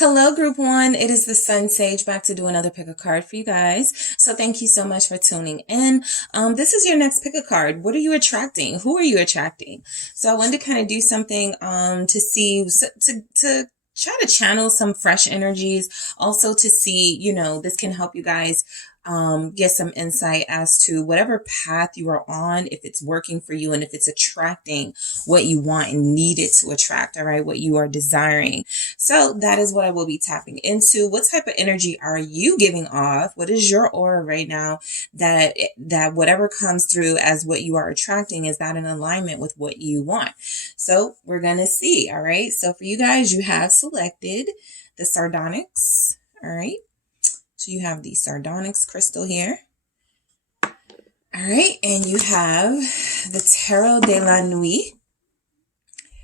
Hello, group one. It is the SunSage back to do another pick a card for you guys. So thank you so much for tuning in. This is your next pick a card. What are you attracting? Who are you attracting? So I wanted to kind of do something to see to try to channel some fresh energies. Also to see, this can help you guys get some insight as to whatever path you are on, if it's working for you and if it's attracting what you want and need it to attract, all right, what you are desiring. So that is what I will be tapping into. What type of energy are you giving off? What is your aura right now that whatever comes through as what you are attracting, is that in alignment with what you want? So we're going to see, all right? So for you guys, you have selected the sardonyx, all right? So you have the sardonyx crystal here. All right. And you have the Tarot de la Nuit.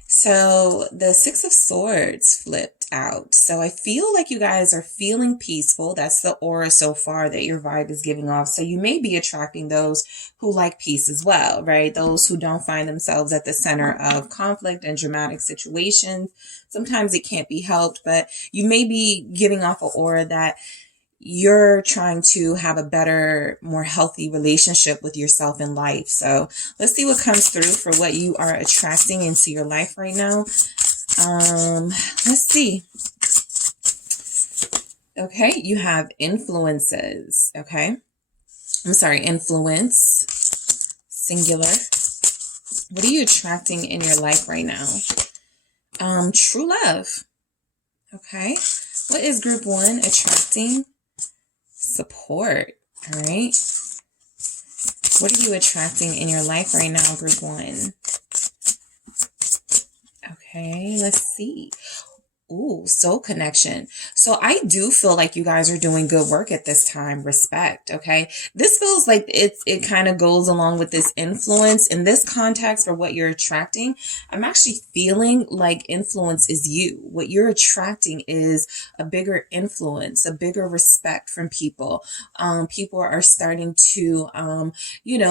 So the Six of Swords flipped out. So I feel like you guys are feeling peaceful. That's the aura so far that your vibe is giving off. So you may be attracting those who like peace as well, right? Those who don't find themselves at the center of conflict and dramatic situations. Sometimes it can't be helped, but you may be giving off an aura that you're trying to have a better, more healthy relationship with yourself in life. So let's see what comes through for what you are attracting into your life right now. Let's see. Okay, you have influences. Okay. I'm sorry, influence, singular. What are you attracting in your life right now? True love. Okay. What is group one attracting? Support. All right. What are you attracting in your life right now, group one? Okay, let's see. Ooh, soul connection. So I do feel like you guys are doing good work at this time. Respect. Okay. This feels like it kind of goes along with this influence in this context for what you're attracting. I'm actually feeling like influence is you. What you're attracting is a bigger influence, a bigger respect from people. People are starting to,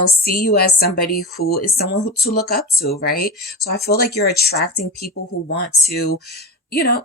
see you as somebody who is someone to look up to, right? So I feel like you're attracting people who want to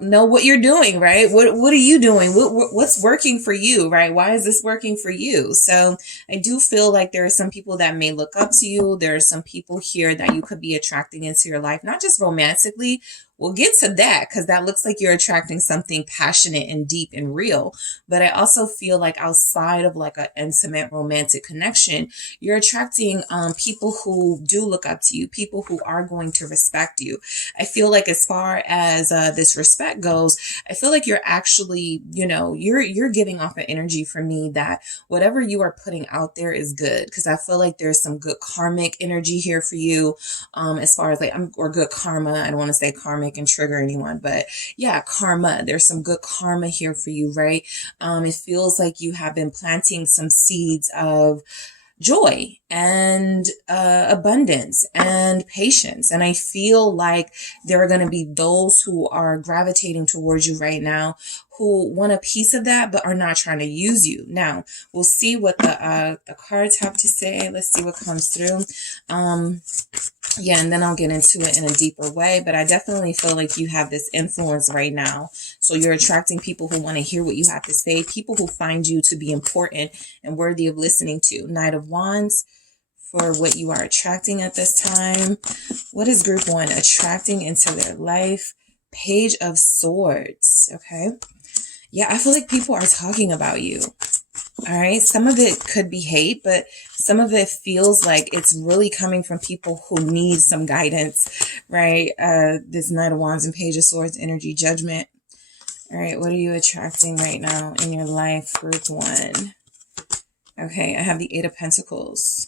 know what you're doing, right? What are you doing? What's working for you, right? Why is this working for you? So I do feel like there are some people that may look up to you. There are some people here that you could be attracting into your life, not just romantically. We'll get to that because that looks like you're attracting something passionate and deep and real. But I also feel like outside of like an intimate romantic connection, you're attracting people who do look up to you, people who are going to respect you. I feel like as far as this respect goes, I feel like you're actually, you're giving off an energy for me that whatever you are putting out there is good, because I feel like there's some good karmic energy here for you as far as or good karma. I don't want to say karmic and trigger anyone, but yeah, karma. There's some good karma here for you, right? It feels like you have been planting some seeds of joy and abundance and patience. And I feel like there are going to be those who are gravitating towards you right now who want a piece of that, but are not trying to use you. Now, we'll see what the cards have to say. Let's see what comes through. Yeah, and then I'll get into it in a deeper way. But I definitely feel like you have this influence right now. So you're attracting people who want to hear what you have to say, people who find you to be important and worthy of listening to. Knight of Wands for what you are attracting at this time. What is group one attracting into their life? Page of Swords. Okay. Yeah, I feel like people are talking about you. All right. Some of it could be hate, but some of it feels like it's really coming from people who need some guidance, right? This Knight of Wands and Page of Swords energy, Judgment. All right. What are you attracting right now in your life, group one? Okay. I have the Eight of Pentacles.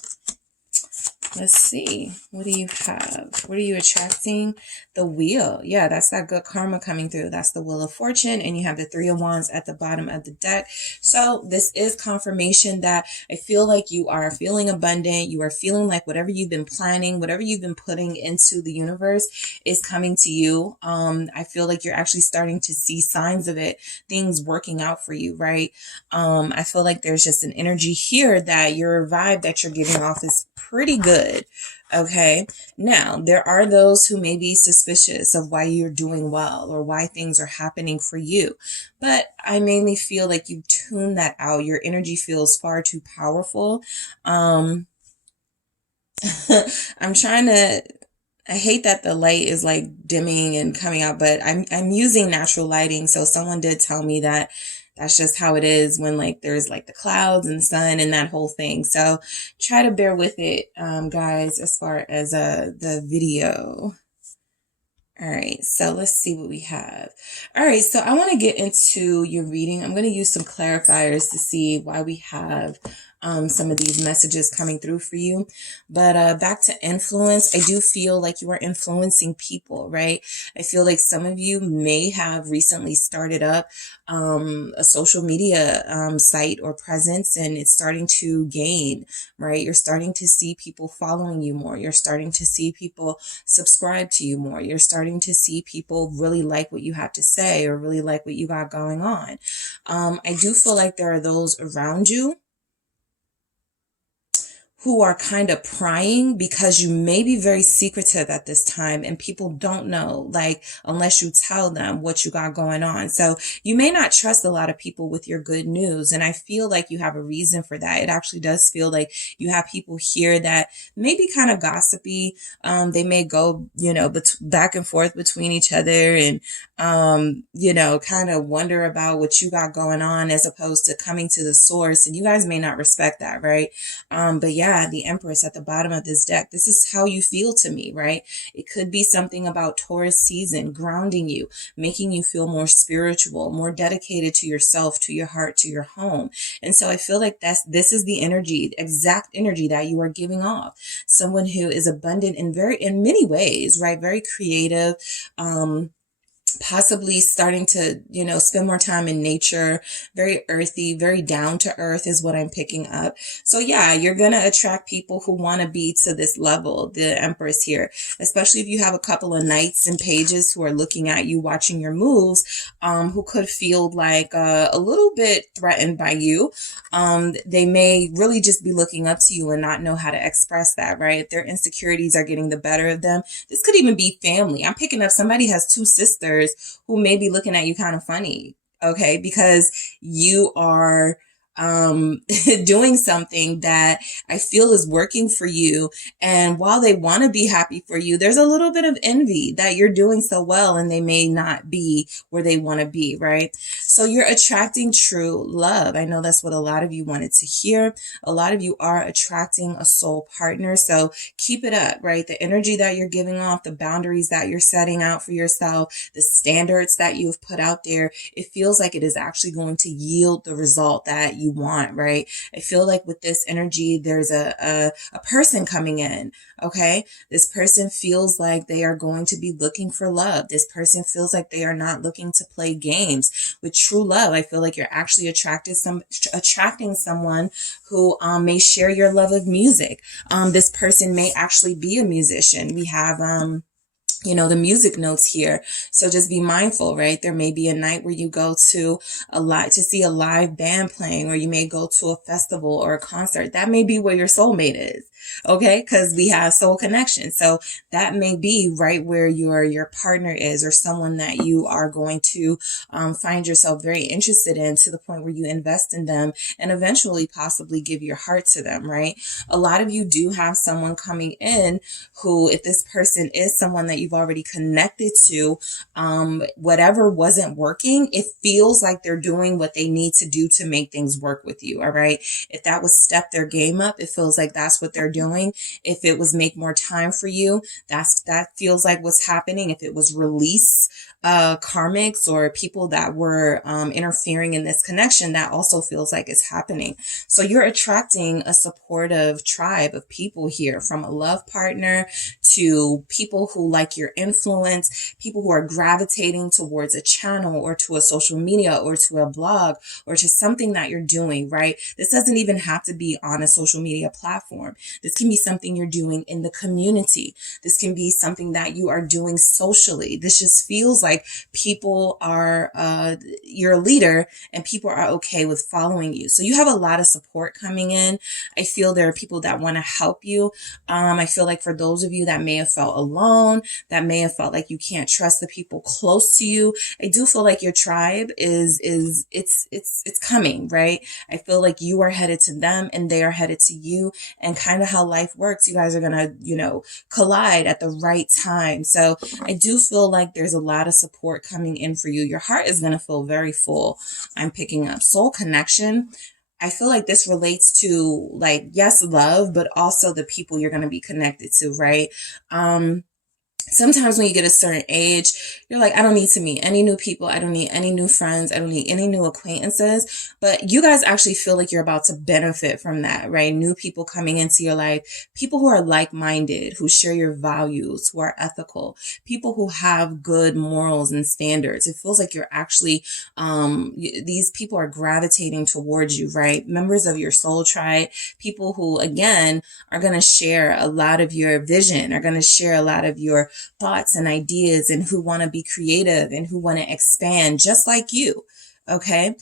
Let's see. What do you have? What are you attracting? The Wheel. Yeah, that's that good karma coming through. That's the Wheel of Fortune. And you have the Three of Wands at the bottom of the deck. So this is confirmation that I feel like you are feeling abundant. You are feeling like whatever you've been planning, whatever you've been putting into the universe is coming to you. I feel like you're actually starting to see signs of it, things working out for you, right? I feel like there's just an energy here that your vibe that you're giving off is pretty good. good. Okay. Now, there are those who may be suspicious of why you're doing well or why things are happening for you. But I mainly feel like you tune that out. Your energy feels far too powerful. I'm trying to, I hate that the light is like dimming and coming out, but I'm using natural lighting. So someone did tell me that that's just how it is when like there's like the clouds and the sun and that whole thing. So try to bear with it, guys, as far as the video. All right, so let's see what we have. All right, so I want to get into your reading. I'm going to use some clarifiers to see why we have some of these messages coming through for you. But back to influence, I do feel like you are influencing people, right? I feel like some of you may have recently started up a social media site or presence, and it's starting to gain, right? You're starting to see people following you more. You're starting to see people subscribe to you more. You're starting to see people really like what you have to say or really like what you got going on. I do feel like there are those around you who are kind of prying because you may be very secretive at this time and people don't know, like, unless you tell them what you got going on. So you may not trust a lot of people with your good news. And I feel like you have a reason for that. It actually does feel like you have people here that may be kind of gossipy. They may go, back and forth between each other and, kind of wonder about what you got going on as opposed to coming to the source. And you guys may not respect that, right? But yeah, the Empress at the bottom of this deck. This is how you feel to me, right? It could be something about Taurus season, grounding you, making you feel more spiritual, more dedicated to yourself, to your heart, to your home. And so I feel like this is the energy, exact energy that you are giving off. Someone who is abundant in many ways, right? Very creative, possibly starting to, spend more time in nature, very earthy, very down to earth is what I'm picking up. So yeah, you're going to attract people who want to be to this level, the Empress here, especially if you have a couple of knights and pages who are looking at you, watching your moves, who could feel like a little bit threatened by you. They may really just be looking up to you and not know how to express that, right? If their insecurities are getting the better of them, this could even be family. I'm picking up somebody has two sisters who may be looking at you kind of funny, okay? Because you are doing something that I feel is working for you. And while they want to be happy for you, there's a little bit of envy that you're doing so well and they may not be where they want to be, right? So you're attracting true love. I know that's what a lot of you wanted to hear. A lot of you are attracting a soul partner. So keep it up, right? The energy that you're giving off, the boundaries that you're setting out for yourself, the standards that you've put out there, it feels like it is actually going to yield the result that you want, right? I feel like with this energy, there's a person coming in, okay? This person feels like they are going to be looking for love. This person feels like they are not looking to play games. With true love, I feel like you're actually attracting someone who may share your love of music. This person may actually be a musician. We have the music notes here. So just be mindful, right? There may be a night where you go to see a live band playing, or you may go to a festival or a concert. That may be where your soulmate is. Okay. Cause we have soul connection. So that may be right where your partner is, or someone that you are going to, find yourself very interested in, to the point where you invest in them and eventually possibly give your heart to them, right? A lot of you do have someone coming in who, if this person is someone that you've already connected to, whatever wasn't working, it feels like they're doing what they need to do to make things work with you. All right. If that was step their game up, it feels like that's what they're doing. If it was make more time for you, that feels like what's happening. If it was release karmics or people that were interfering in this connection, that also feels like it's happening. So you're attracting a supportive tribe of people here, from a love partner to people who like your influence, people who are gravitating towards a channel or to a social media or to a blog or to something that you're doing, right? This doesn't even have to be on a social media platform. This can be something you're doing in the community. This can be something that you are doing socially. This just feels like people are, you're a leader and people are okay with following you. So you have a lot of support coming in. I feel there are people that want to help you. I feel like for those of you that may have felt alone, that may have felt like you can't trust the people close to you, I do feel like your tribe it's coming, right? I feel like you are headed to them and they are headed to you, and kind of how life works, you guys are going to, collide at the right time. So I do feel like there's a lot of support coming in for you. Your heart is going to feel very full. I'm picking up soul connection. I feel like this relates to, like, yes, love, but also the people you're going to be connected to, right? Sometimes when you get a certain age, you're like, I don't need to meet any new people. I don't need any new friends. I don't need any new acquaintances. But you guys actually feel like you're about to benefit from that, right? New people coming into your life, people who are like-minded, who share your values, who are ethical, people who have good morals and standards. It feels like you're actually, these people are gravitating towards you, right? Members of your soul tribe, people who, again, are going to share a lot of your vision, are going to share a lot of your thoughts and ideas, and who want to be creative and who want to expand just like you. Okay.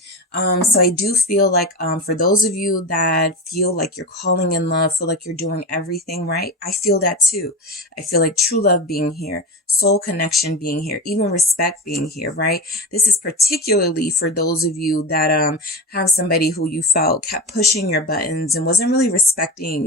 So I do feel like, for those of you that feel like you're calling in love, feel like you're doing everything right, I feel that too. I feel like true love being here, soul connection being here, even respect being here, right? This is particularly for those of you that, have somebody who you felt kept pushing your buttons and wasn't really respecting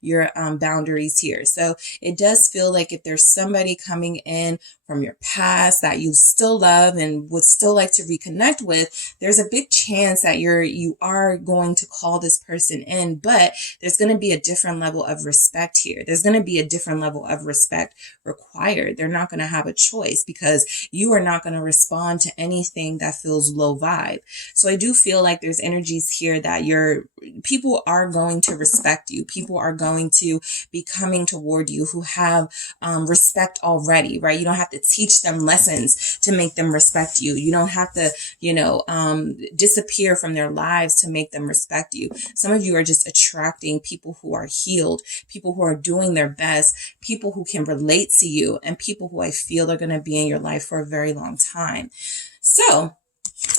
your boundaries here. So it does feel like if there's somebody coming in from your past that you still love and would still like to reconnect with, there's a big chance that you are going to call this person in, but there's going to be a different level of respect here. There's going to be a different level of respect required. They're not going to have a choice because you are not going to respond to anything that feels low vibe. So I do feel like there's energies here that people are going to respect you. People are going to be coming toward you who have respect already, right? You don't have to teach them lessons to make them respect you. You don't have to, disappear from their lives to make them respect you. Some of you are just attracting people who are healed, people who are doing their best, people who can relate to you, and people who I feel are going to be in your life for a very long time. So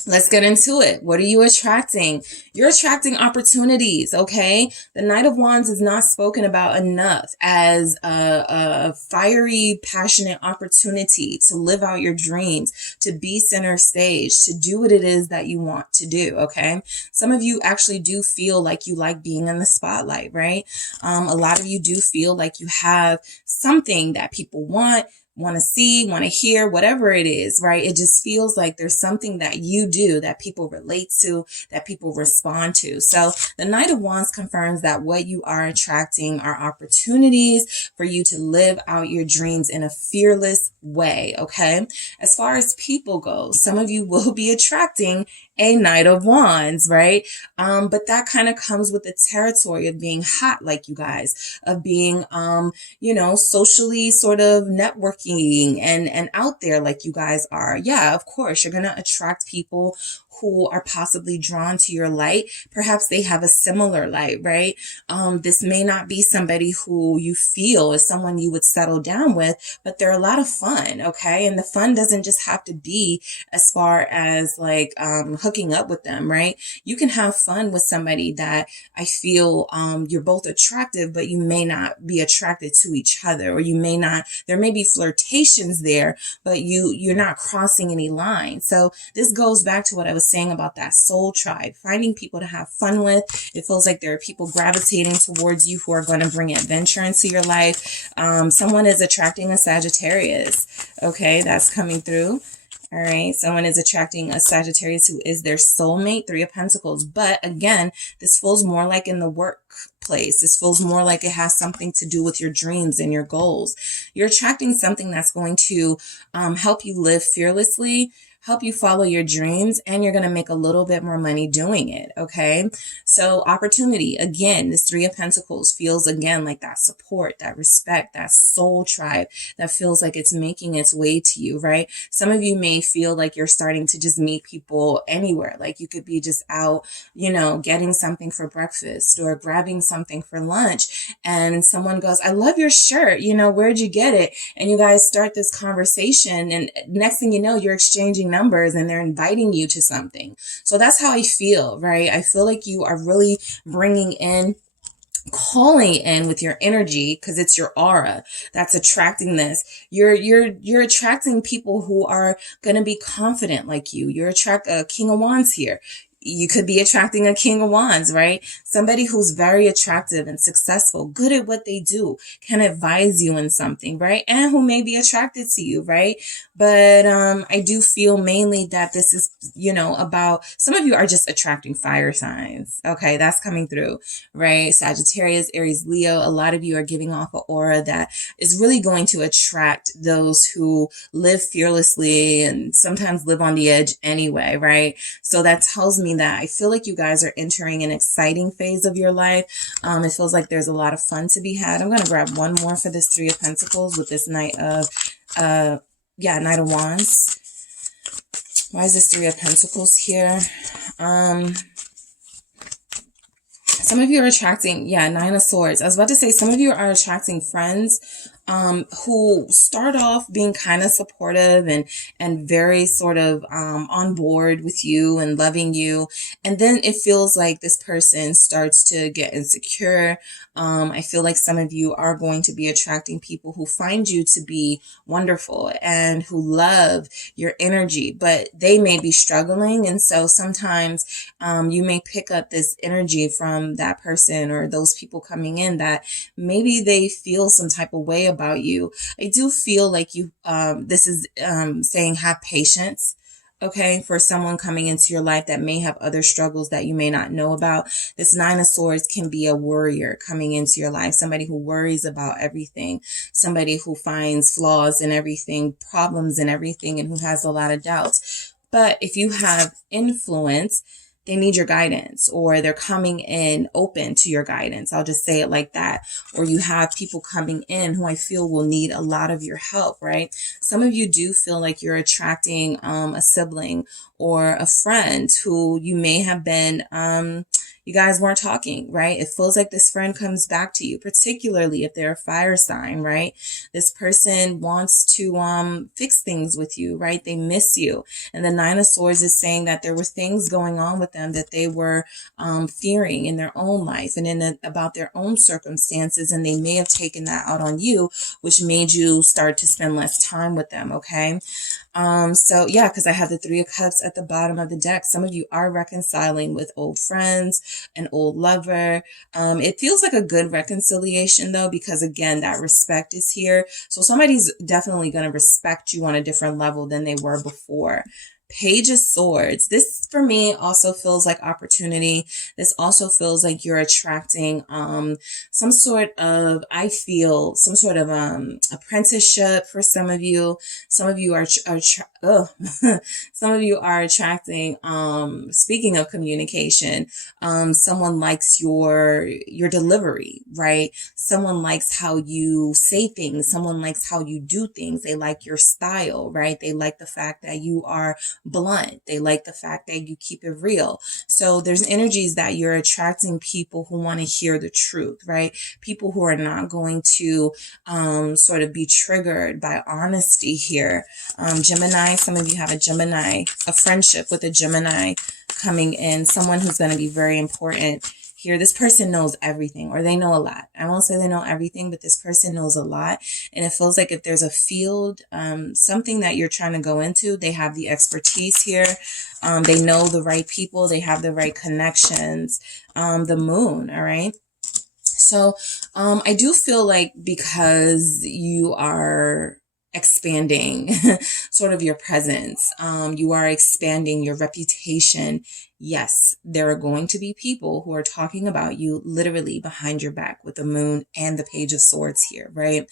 let's get into it. What are you attracting? You're attracting opportunities, okay? The Knight of Wands is not spoken about enough as a fiery, passionate opportunity to live out your dreams, to be center stage, to do what it is that you want to do, okay? Some of you actually do feel like you like being in the spotlight, right? A lot of you do feel like you have something that people want to see, want to hear, whatever it is, right? It just feels like there's something that you do that people relate to, that people respond to. So the Knight of Wands confirms that what you are attracting are opportunities for you to live out your dreams in a fearless way, okay? As far as people go, some of you will be attracting a Knight of Wands, right? But that kind of comes with the territory of being hot, like you guys, of being, socially sort of networking and out there like you guys are. Yeah, of course, you're going to attract people who are possibly drawn to your light. Perhaps they have a similar light, right? This may not be somebody who you feel is someone you would settle down with, but they're a lot of fun, okay? And the fun doesn't just have to be as far as like hooking up with them, right? You can have fun with somebody that I feel you're both attractive, but you may not be attracted to each other, or you may not, there may be flirtations there, but you're not crossing any lines. So this goes back to what I was saying about that soul tribe, finding people to have fun with. It feels like there are people gravitating towards you who are going to bring adventure into your life. Someone is attracting a Sagittarius. Okay, that's coming through. All right, someone is attracting a Sagittarius who is their soulmate, Three of Pentacles. But again, this feels more like in the workplace. This feels more like it has something to do with your dreams and your goals. You're attracting something that's going to help you live fearlessly, help you follow your dreams, and you're going to make a little bit more money doing it. Okay. So opportunity, again, this Three of Pentacles feels again like that support, that respect, that soul tribe that feels like it's making its way to you, right? Some of you may feel like you're starting to just meet people anywhere. Like you could be just out, you know, getting something for breakfast or grabbing something for lunch, and someone goes, I love your shirt, you know, where'd you get it? And you guys start this conversation, and next thing you know, you're exchanging numbers and they're inviting you to something. So that's how I feel, right? I feel like you are really bringing in, calling in with your energy, because it's your aura that's attracting this. You're attracting people who are going to be confident like you. You're attract a King of Wands here. You could be attracting a King of Wands, right? Somebody who's very attractive and successful, good at what they do, can advise you in something, right? And who may be attracted to you, right? But I do feel mainly that this is, you know, about, some of you are just attracting fire signs. Okay, that's coming through, right? Sagittarius, Aries, Leo. A lot of you are giving off an aura that is really going to attract those who live fearlessly and sometimes live on the edge anyway, right? So that tells me that I feel like you guys are entering an exciting phase of your life. It feels like there's a lot of fun to be had. I'm going to grab one more for this Three of Pentacles with this Knight of Wands. Why is this Three of Pentacles here? Some of you are attracting, Nine of Swords. I was about to say, some of you are attracting friends who start off being kind of supportive and very sort of on board with you and loving you. And then it feels like this person starts to get insecure. I feel like some of you are going to be attracting people who find you to be wonderful and who love your energy, but they may be struggling. And so sometimes you may pick up this energy from that person or those people coming in that maybe they feel some type of way about you. I do feel like you, this is saying have patience. Okay, for someone coming into your life that may have other struggles that you may not know about. This Nine of Swords can be a worrier coming into your life, somebody who worries about everything, somebody who finds flaws in everything, problems in everything, and who has a lot of doubts. But if you have influence, they need your guidance, or they're coming in open to your guidance. I'll just say it like that. Or you have people coming in who I feel will need a lot of your help, right? Some of you do feel like you're attracting a sibling or a friend who you may have been, you guys weren't talking, right? It feels like this friend comes back to you, particularly if they're a fire sign, right? This person wants to fix things with you, right? They miss you. And the Nine of Swords is saying that there were things going on with them that they were fearing in their own life and about their own circumstances, and they may have taken that out on you, which made you start to spend less time with them, okay? So yeah, because I have the Three of Cups at the bottom of the deck. Some of you are reconciling with old friends, an old lover. It feels like a good reconciliation though, because again, that respect is here. So somebody's definitely going to respect you on a different level than they were before. Page of Swords. This for me also feels like opportunity. This also feels like you're attracting some sort of, I feel, some sort of apprenticeship for some of you. Some of you are some of you are attracting, speaking of communication, someone likes your delivery, right? Someone likes how you say things. Someone likes how you do things. They like your style, right? They like the fact that you are blunt. They like the fact that you keep it real. So there's energies that you're attracting people who want to hear the truth, right? People who are not going to sort of be triggered by honesty here. Gemini, some of you have a Gemini, a friendship with a Gemini coming in, someone who's going to be very important here. This person knows everything, or they know a lot. I won't say they know everything, but this person knows a lot. And it feels like if there's a field, something that you're trying to go into, they have the expertise here. They know the right people. They have the right connections. The Moon, all right? So I do feel like because you are expanding sort of your presence, you are expanding your reputation. Yes, there are going to be people who are talking about you literally behind your back with the Moon and the Page of Swords here, right?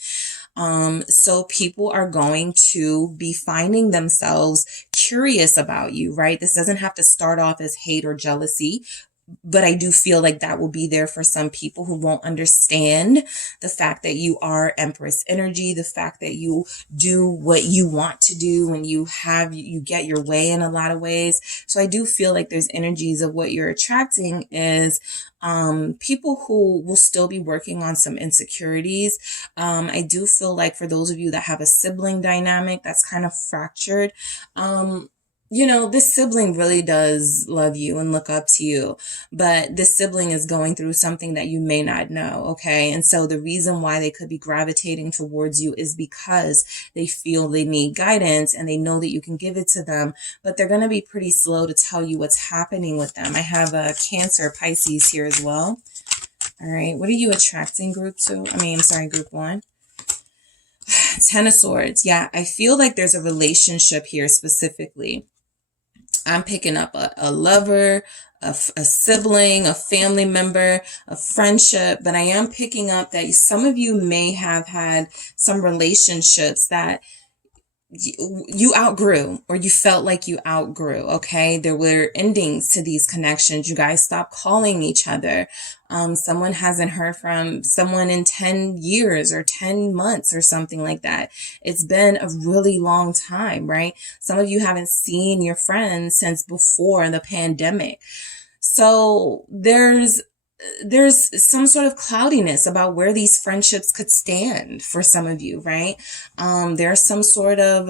So people are going to be finding themselves curious about you, right? This doesn't have to start off as hate or jealousy, but I do feel like that will be there for some people who won't understand the fact that you are Empress energy, the fact that you do what you want to do and you get your way in a lot of ways. So I do feel like there's energies of what you're attracting is people who will still be working on some insecurities. I do feel like for those of you that have a sibling dynamic that's kind of fractured, this sibling really does love you and look up to you, but this sibling is going through something that you may not know, okay? And so the reason why they could be gravitating towards you is because they feel they need guidance and they know that you can give it to them, but they're going to be pretty slow to tell you what's happening with them. I have a Cancer, Pisces here as well. All right, what are you attracting, group 2? Group 1. 10 of Swords. Yeah, I feel like there's a relationship here specifically. I'm picking up a lover, a sibling, a family member, a friendship, but I am picking up that some of you may have had some relationships that you outgrew, or you felt like you outgrew, okay? There were endings to these connections. You guys stopped calling each other. Someone hasn't heard from someone in 10 years or 10 months or something like that. It's been a really long time, right? Some of you haven't seen your friends since before the pandemic. So there's some sort of cloudiness about where these friendships could stand for some of you, right? There's some sort of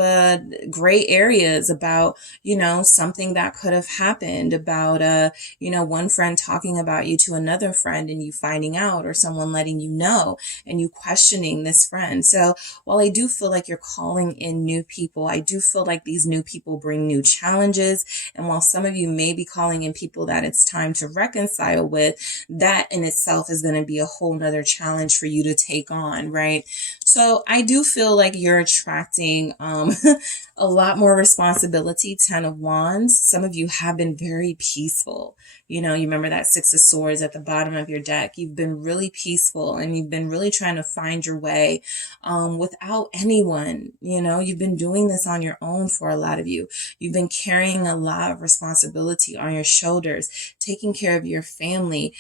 gray areas about, something that could have happened about, one friend talking about you to another friend and you finding out, or someone letting you know and you questioning this friend. So while I do feel like you're calling in new people, I do feel like these new people bring new challenges. And while some of you may be calling in people that it's time to reconcile with, that in itself is going to be a whole nother challenge for you to take on, right? So I do feel like you're attracting a lot more responsibility. 10 of Wands. Some of you have been very peaceful. You remember that 6 of Swords at the bottom of your deck. You've been really peaceful and you've been really trying to find your way without anyone. You've been doing this on your own for a lot of you. You've been carrying a lot of responsibility on your shoulders, taking care of your family,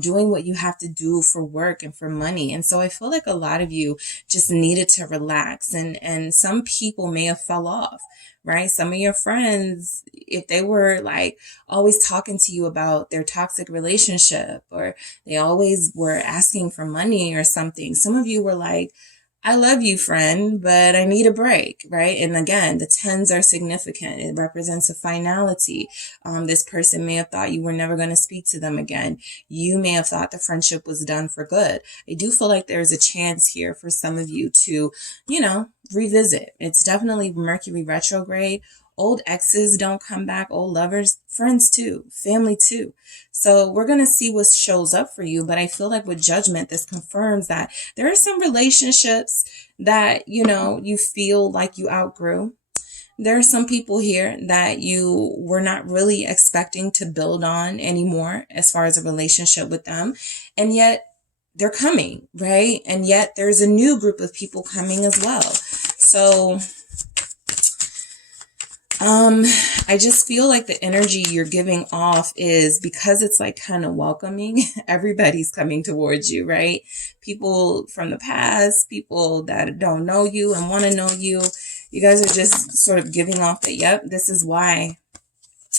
doing what you have to do for work and for money. And so I feel like a lot of you just needed to relax, and some people may have fell off, right? Some of your friends, if they were like always talking to you about their toxic relationship, or they always were asking for money or something, some of you were like, I love you, friend, but I need a break, right? And again, the 10s are significant. It represents a finality. This person may have thought you were never going to speak to them again. You may have thought the friendship was done for good. I do feel like there's a chance here for some of you to, revisit. It's definitely Mercury retrograde. Old exes don't come back, old lovers, friends too, family too. So we're going to see what shows up for you. But I feel like with Judgment, this confirms that there are some relationships that, you feel like you outgrew. There are some people here that you were not really expecting to build on anymore as far as a relationship with them. And yet they're coming, right? And yet there's a new group of people coming as well. So I just feel like the energy you're giving off is, because it's like kind of welcoming, everybody's coming towards you, right? People from the past, people that don't know you and want to know you. You guys are just sort of giving off that, yep, this is why.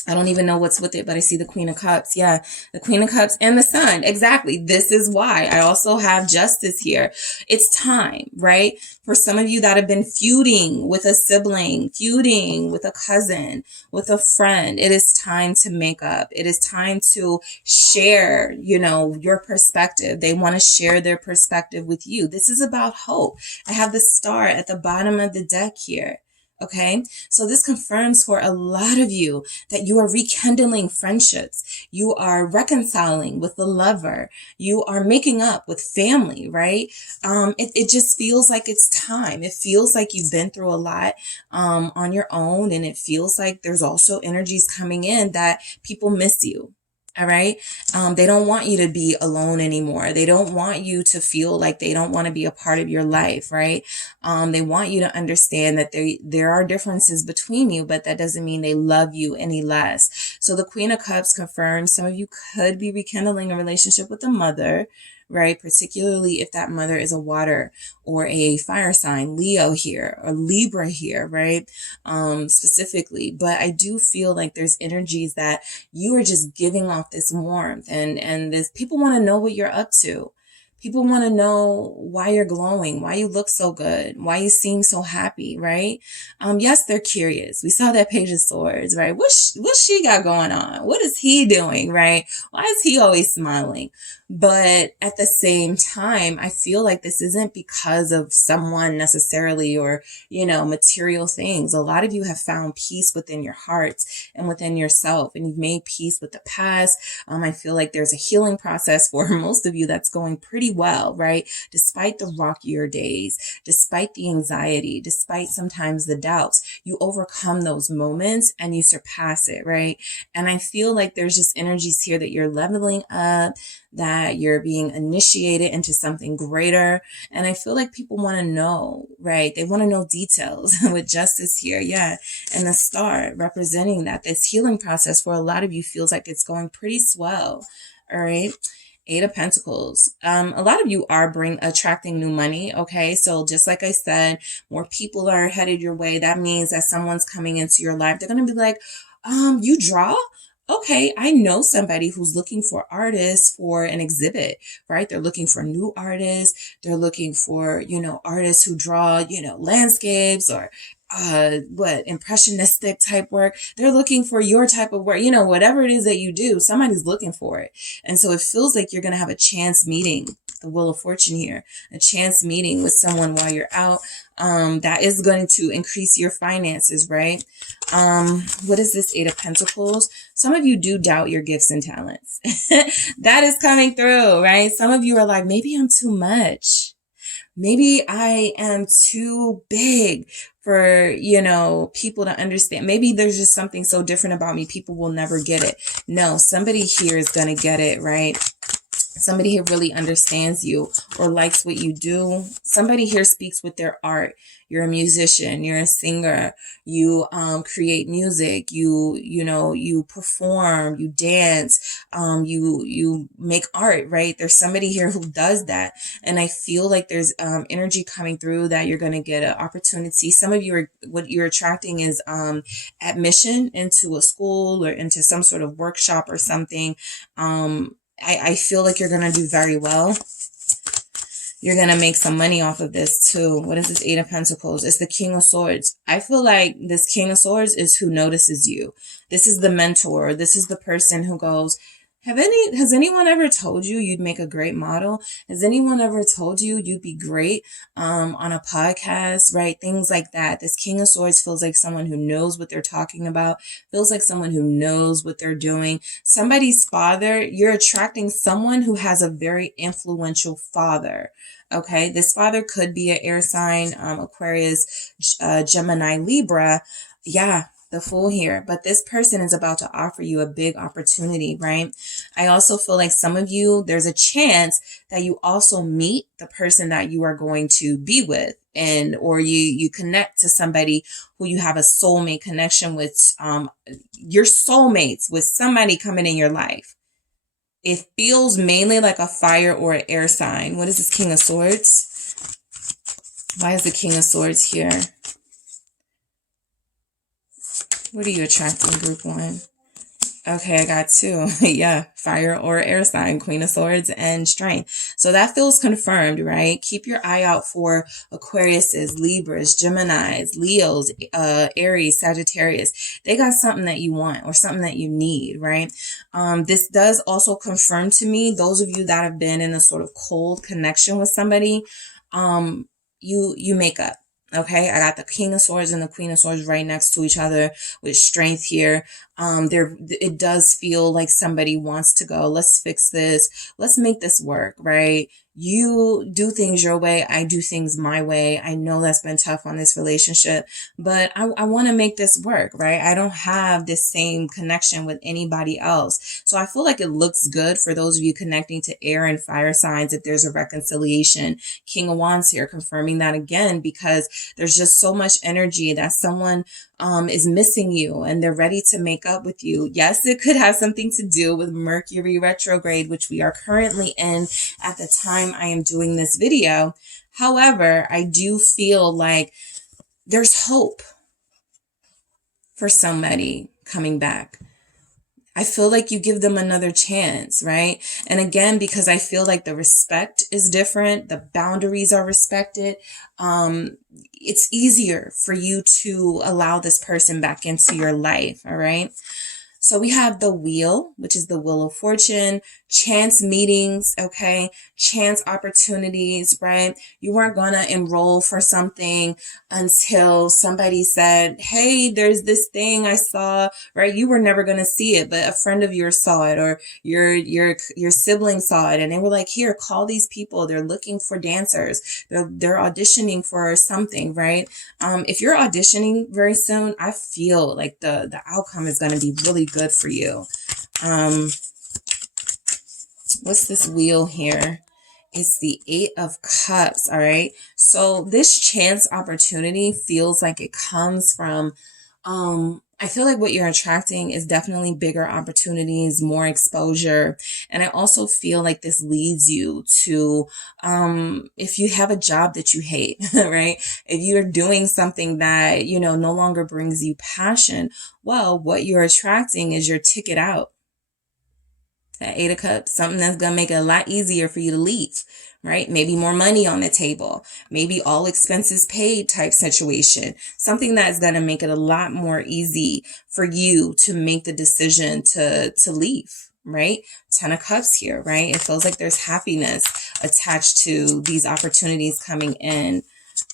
I don't even know what's with it, but I see the Queen of Cups. Yeah, the Queen of Cups and the Sun. Exactly. This is why. I also have Justice here. It's time, right? For some of you that have been feuding with a sibling, feuding with a cousin, with a friend, it is time to make up. It is time to share, your perspective. They want to share their perspective with you. This is about hope. I have the Star at the bottom of the deck here. Okay, so this confirms for a lot of you that you are rekindling friendships. You are reconciling with the lover. You are making up with family, right? It just feels like it's time. It feels like you've been through a lot on your own. And it feels like there's also energies coming in that people miss you. All right. They don't want you to be alone anymore. They don't want you to feel like they don't want to be a part of your life. Right. They want you to understand that there are differences between you, but that doesn't mean they love you any less. So the Queen of Cups confirms some of you could be rekindling a relationship with a mother, right? Particularly if that mother is a water or a fire sign, Leo here or Libra here, right? Specifically. But I do feel like there's energies that you are just giving off this warmth, and this people want to know what you're up to. People want to know why you're glowing, why you look so good, why you seem so happy, right? Yes, they're curious. We saw that Page of Swords, right? What she got going on? What is he doing, right? Why is he always smiling? But at the same time, I feel like this isn't because of someone necessarily or, material things. A lot of you have found peace within your hearts and within yourself, and you've made peace with the past. I feel like there's a healing process for most of you that's going pretty well, right? Despite the rockier days, despite the anxiety, despite sometimes the doubts, you overcome those moments and you surpass it, right? And I feel like there's just energies here that you're leveling up, that you're being initiated into something greater. And I feel like people want to know, right? They want to know details with Justice here. Yeah. And the star representing that this healing process for a lot of you feels like it's going pretty swell. All right. Eight of Pentacles. A lot of you are attracting new money. Okay. So just like I said, more people are headed your way. That means that someone's coming into your life. They're going to be like, you draw? Okay, I know somebody who's looking for artists for an exhibit, right? They're looking for new artists. They're looking for, artists who draw, landscapes or impressionistic type work. They're looking for your type of work, whatever it is that you do, somebody's looking for it. And so it feels like you're going to have a chance meeting, the Wheel of Fortune here, a chance meeting with someone while you're out. That is going to increase your finances, right? What is this Eight of Pentacles? Some of you do doubt your gifts and talents. That is coming through, right? Some of you are like, maybe I'm too much. Maybe I am too big for, people to understand. Maybe there's just something so different about me. People will never get it. No, somebody here is going to get it, right? Somebody here really understands you or likes what you do. Somebody here speaks with their art. You're a musician, you're a singer, you create music, you perform, you dance, you make art, right? There's somebody here who does that. And I feel like there's energy coming through that you're going to get an opportunity. Some of you what you're attracting is admission into a school or into some sort of workshop or something. I feel like you're going to do very well. You're going to make some money off of this too. What is this Eight of Pentacles? It's the King of Swords. I feel like this King of Swords is who notices you. This is the mentor. This is the person who goes, has anyone ever told you you'd make a great model? Has anyone ever told you you'd be great on a podcast, right? Things like that. This King of Swords feels like someone who knows what they're talking about, feels like someone who knows what they're doing. Somebody's father, you're attracting someone who has a very influential father. Okay, this father could be an air sign, Aquarius, Gemini, Libra. Yeah, the Fool here. But this person is about to offer you a big opportunity, right? I also feel like some of you, there's a chance that you also meet the person that you are going to be with, or you connect to somebody who you have a soulmate connection with, your soulmates, with somebody coming in your life. It feels mainly like a fire or an air sign. What is this King of Swords? Why is the King of Swords here? What are you attracting, group one? Okay, I got two. Yeah, fire or air sign, Queen of Swords and Strength. So that feels confirmed, right? Keep your eye out for Aquariuses, Libras, Geminis, Leos, Aries, Sagittarius. They got something that you want or something that you need, right? This does also confirm to me, those of you that have been in a sort of cold connection with somebody, you make up. Okay, I got the King of Swords and the Queen of Swords right next to each other with Strength here. It does feel like somebody wants to go, let's fix this. Let's make this work, right? You do things your way. I do things my way. I know that's been tough on this relationship, but I want to make this work, right? I don't have this same connection with anybody else. So I feel like it looks good for those of you connecting to air and fire signs if there's a reconciliation. King of Wands here confirming that again, because there's just so much energy that someone is missing you and they're ready to make up with you. Yes, it could have something to do with Mercury retrograde, which we are currently in at the time I am doing this video. However, I do feel like there's hope for somebody coming back. I feel like you give them another chance, right? And again, because I feel like the respect is different, the boundaries are respected, it's easier for you to allow this person back into your life, all right? So we have the wheel, which is the wheel of fortune, chance meetings, okay? Chance opportunities, right? You weren't going to enroll for something until somebody said, hey, there's this thing I saw, right? You were never going to see it, but a friend of yours saw it, or your sibling saw it. And they were like, here, call these people. They're looking for dancers. They're auditioning for something, right? If you're auditioning very soon, I feel like the outcome is going to be really good for you. What's this wheel here? It's the 8 of Cups, all right? So this chance opportunity feels like it comes from, I feel like what you're attracting is definitely bigger opportunities, more exposure. And I also feel like this leads you to, if you have a job that you hate, right? If you're doing something that, you know, no longer brings you passion, well, what you're attracting is your ticket out. That 8 of Cups, something that's going to make it a lot easier for you to leave, right? Maybe more money on the table, maybe all expenses paid type situation, something that's going to make it a lot more easy for you to make the decision to leave, right? 10 of Cups here, right? It feels like there's happiness attached to these opportunities coming in.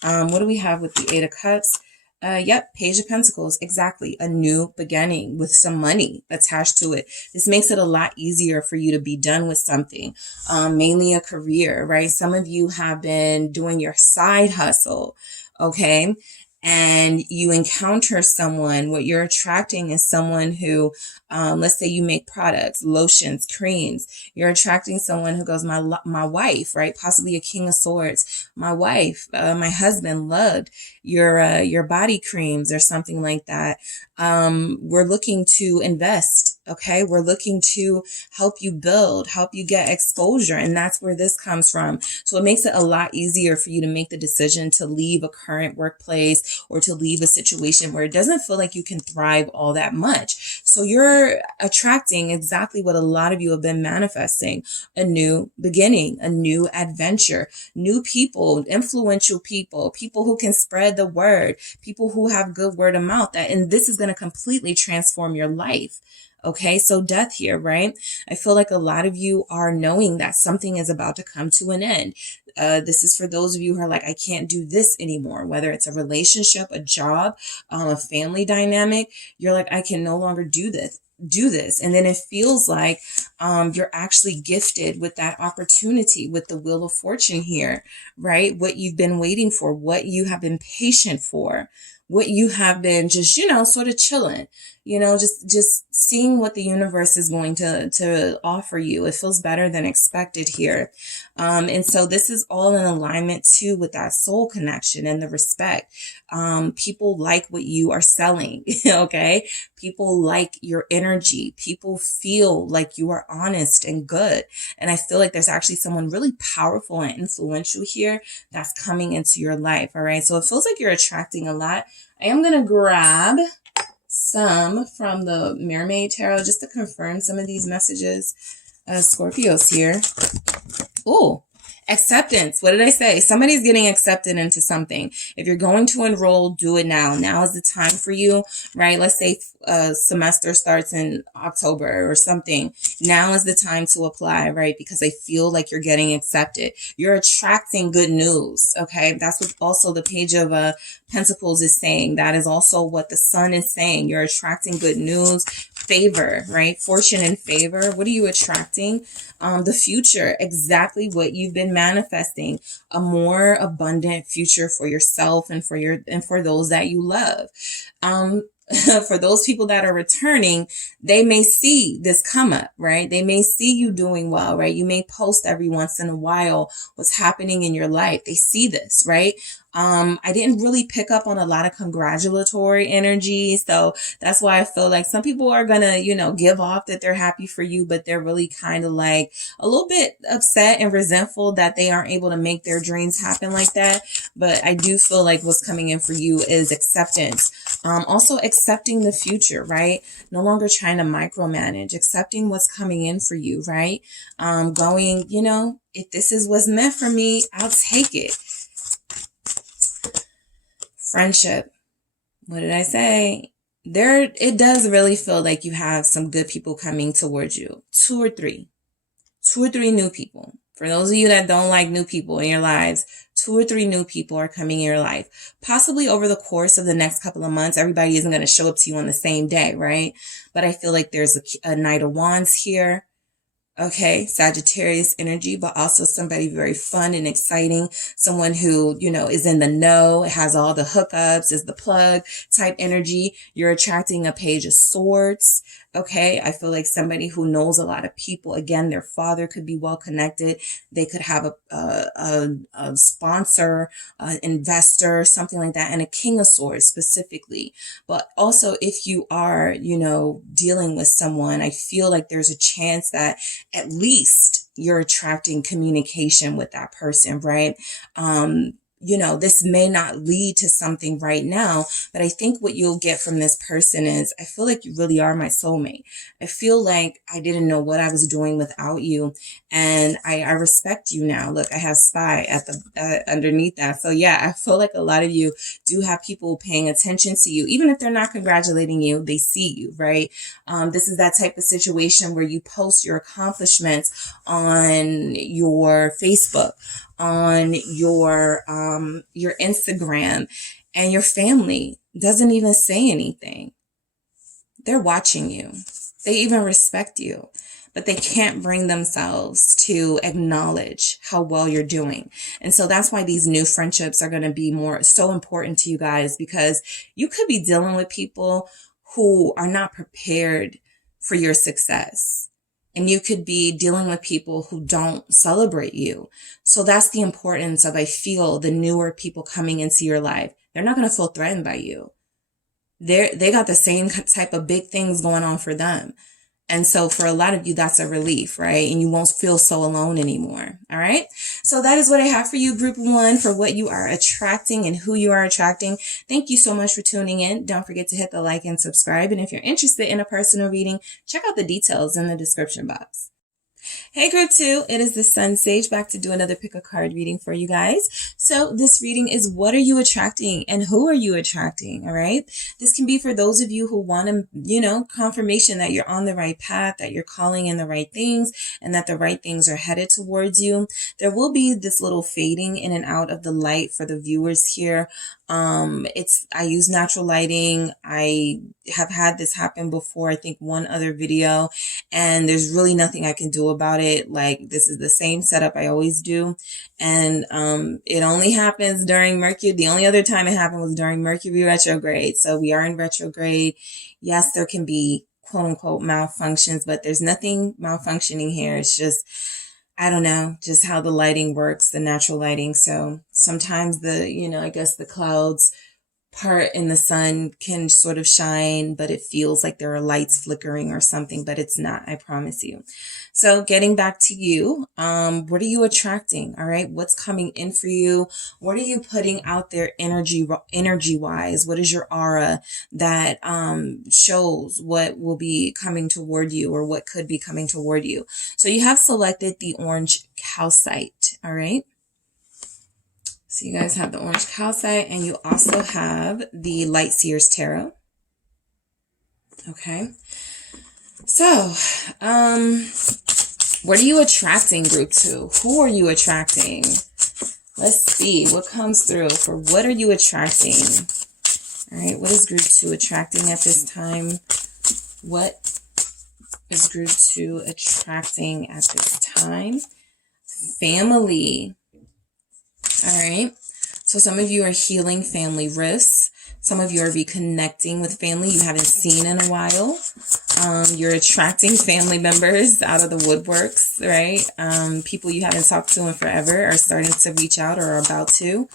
What do we have with the 8 of Cups? Yep, Page of Pentacles, exactly. A new beginning with some money attached to it. This makes it a lot easier for you to be done with something, mainly a career, right? Some of you have been doing your side hustle, okay? And you encounter someone, what you're attracting is someone who, let's say you make products, lotions, creams. You're attracting someone who goes, my wife, right? Possibly a King of Swords. My wife, my husband loved your body creams or something like that. We're looking to invest. Okay. We're looking to help you build, help you get exposure. And that's where this comes from. So it makes it a lot easier for you to make the decision to leave a current workplace or to leave a situation where it doesn't feel like you can thrive all that much. So you're attracting exactly what a lot of you have been manifesting: a new beginning, a new adventure, new people, influential people, people who can spread the word, people who have good word of mouth, and this is going to completely transform your life. Okay, so death here, right? I feel like a lot of you are knowing that something is about to come to an end. This is for those of you who are like, I can't do this anymore, whether it's a relationship, a job, a family dynamic. You're like, I can no longer do this. And then it feels like you're actually gifted with that opportunity with the Wheel of Fortune here, right? What you've been waiting for, what you have been patient for, what you have been just, you know, sort of chilling, you know, just seeing what the universe is going to offer you. It feels better than expected here. And so this is all in alignment too with that soul connection and the respect. People like what you are selling. Okay. People like your energy. People feel like you are honest and good. And I feel like there's actually someone really powerful and influential here that's coming into your life. All right. So it feels like you're attracting a lot. I am going to grab some from the Mermaid Tarot just to confirm some of these messages. Scorpios here. Oh, acceptance. What did I say? Somebody's getting accepted into something. If you're going to enroll, do it now. Now is the time for you, right? Let's say a semester starts in October or something. Now is the time to apply, right? Because I feel like you're getting accepted. You're attracting good news, okay? That's what also the Page of Pentacles is saying. That is also what the Sun is saying. You're attracting good news. favor, right? Fortune and favor. What are you attracting? The future, exactly what you've been manifesting, a more abundant future for yourself and for those that you love. For those people that are returning, they may see this come up, right? They may see you doing well, right? You may post every once in a while what's happening in your life. They see this, right? I didn't really pick up on a lot of congratulatory energy. So that's why I feel like some people are gonna, give off that they're happy for you, but they're really kind of like a little bit upset and resentful that they aren't able to make their dreams happen like that. But I do feel like what's coming in for you is acceptance. Also accepting the future, right? No longer trying to micromanage, accepting what's coming in for you, right? Going, if this is what's meant for me, I'll take it. Friendship. What did I say? It does really feel like you have some good people coming towards you. Two or three new people. For those of you that don't like new people in your lives, 2 or 3 new people are coming in your life. Possibly over the course of the next couple of months. Everybody isn't going to show up to you on the same day, right? But I feel like there's a Knight of Wands here. Okay, Sagittarius energy, but also somebody very fun and exciting. Someone who, is in the know, has all the hookups, is the plug type energy. You're attracting a Page of Swords. Okay, I feel like somebody who knows a lot of people. Again, their father could be well connected. They could have a sponsor, an investor, something like that, and a King of Swords specifically. But also, if you are, dealing with someone, I feel like there's a chance that at least you're attracting communication with that person, right? This may not lead to something right now, but I think what you'll get from this person is, I feel like you really are my soulmate. I feel like I didn't know what I was doing without you. And I respect you now. Look, I have spy at the underneath that. So yeah, I feel like a lot of you do have people paying attention to you. Even if they're not congratulating you, they see you, right? This is that type of situation where you post your accomplishments on your Facebook, on your Instagram, and your family doesn't even say anything. They're watching you. They even respect you, but they can't bring themselves to acknowledge how well you're doing. And so that's why these new friendships are going to be so important to you guys, because you could be dealing with people who are not prepared for your success. And you could be dealing with people who don't celebrate you. So that's the importance of, I feel, the newer people coming into your life. They're not going to feel threatened by you. They got the same type of big things going on for them. And so for a lot of you, that's a relief, right? And you won't feel so alone anymore. All right. So that is what I have for you, Group 1, for what you are attracting and who you are attracting. Thank you so much for tuning in. Don't forget to hit the like and subscribe. And if you're interested in a personal reading, check out the details in the description box. Hey Group 2, it is the SunSage back to do another pick a card reading for you guys. So this reading is, what are you attracting and who are you attracting? All right. This can be for those of you who want to, confirmation that you're on the right path, that you're calling in the right things, and that the right things are headed towards you. There will be this little fading in and out of the light for the viewers here. I use natural lighting. I have had this happen before, I think one other video, and there's really nothing I can do about it. Like, this is the same setup I always do. And, it only happens during Mercury. The only other time it happened was during Mercury retrograde. So we are in retrograde. Yes, there can be quote unquote malfunctions, but there's nothing malfunctioning here. It's just, I don't know, just how the lighting works, the natural lighting. So sometimes I guess the clouds part in the sun can sort of shine, but it feels like there are lights flickering or something, but it's not, I promise you. So getting back to you, what are you attracting? All right. What's coming in for you? What are you putting out there energy wise? What is your aura that, shows what will be coming toward you or what could be coming toward you? So you have selected the orange calcite. All right. So you guys have the orange calcite, and you also have the Light Seers Tarot. Okay. So, what are you attracting, Group 2? Who are you attracting? Let's see what comes through for what are you attracting? All right. What is Group 2 attracting at this time? What is group 2 attracting at this time? Family. All right. So some of you are healing family rifts. Some of you are reconnecting with family you haven't seen in a while. You're attracting family members out of the woodworks, right? People you haven't talked to in forever are starting to reach out or are about to.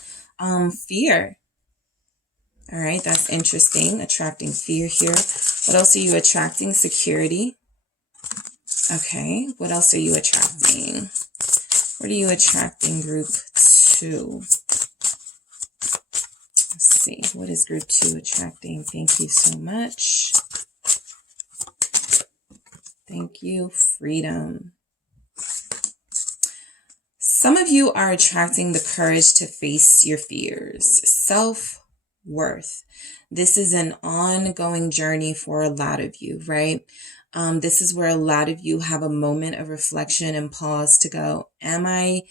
Fear. All right, that's interesting. Attracting fear here. What else are you attracting? Security. Okay, what else are you attracting? What are you attracting, group 2? Let's see. What is group 2 attracting? Thank you so much. Thank you. Freedom. Some of you are attracting the courage to face your fears. Self-worth. This is an ongoing journey for a lot of you, right? This is where a lot of you have a moment of reflection and pause to go, am I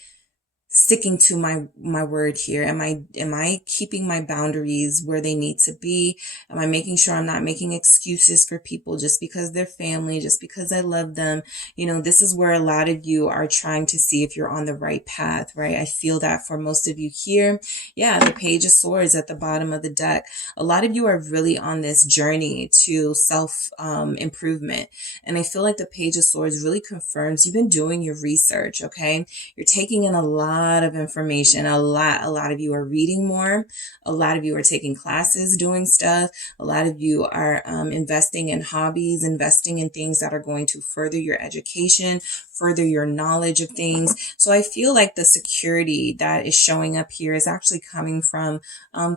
sticking to my word here? Am I keeping my boundaries where they need to be? Am I making sure I'm not making excuses for people just because they're family, just because I love them? You know, this is where a lot of you are trying to see if you're on the right path, right? I feel that for most of you here. Yeah, the Page of Swords at the bottom of the deck. A lot of you are really on this journey to self improvement. And I feel like the Page of Swords really confirms you've been doing your research, okay? You're taking in a lot of information. A lot of you are reading more. A lot of you are taking classes, doing stuff. A lot of you are investing in hobbies, investing in things that are going to further your education, further your knowledge of things. So I feel like the security that is showing up here is actually coming from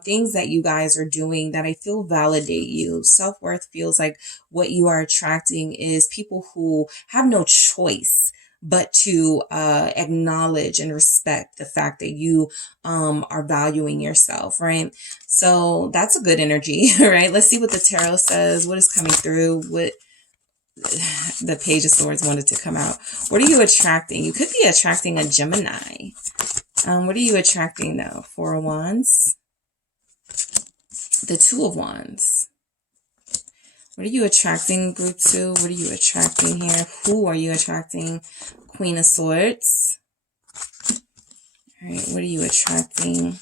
things that you guys are doing that I feel validate you. Self-worth feels like what you are attracting is people who have no choice but to acknowledge and respect the fact that you are valuing yourself, right? So that's a good energy, right? Let's see what the tarot says. What is coming through? What the Page of Swords wanted to come out. What are you attracting? You could be attracting a Gemini. What are you attracting though? Four of Wands. The Two of Wands. What are you attracting, group 2? What are you attracting here? Who are you attracting? Queen of Swords. All right, what are you attracting?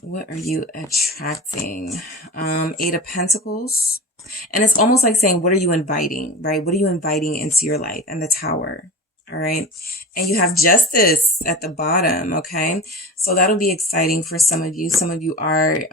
What are you attracting? Eight of Pentacles. And it's almost like saying, what are you inviting, right? What are you inviting into your life? And the Tower. All right. And you have Justice at the bottom. Okay. So that'll be exciting for some of you. Some of you are,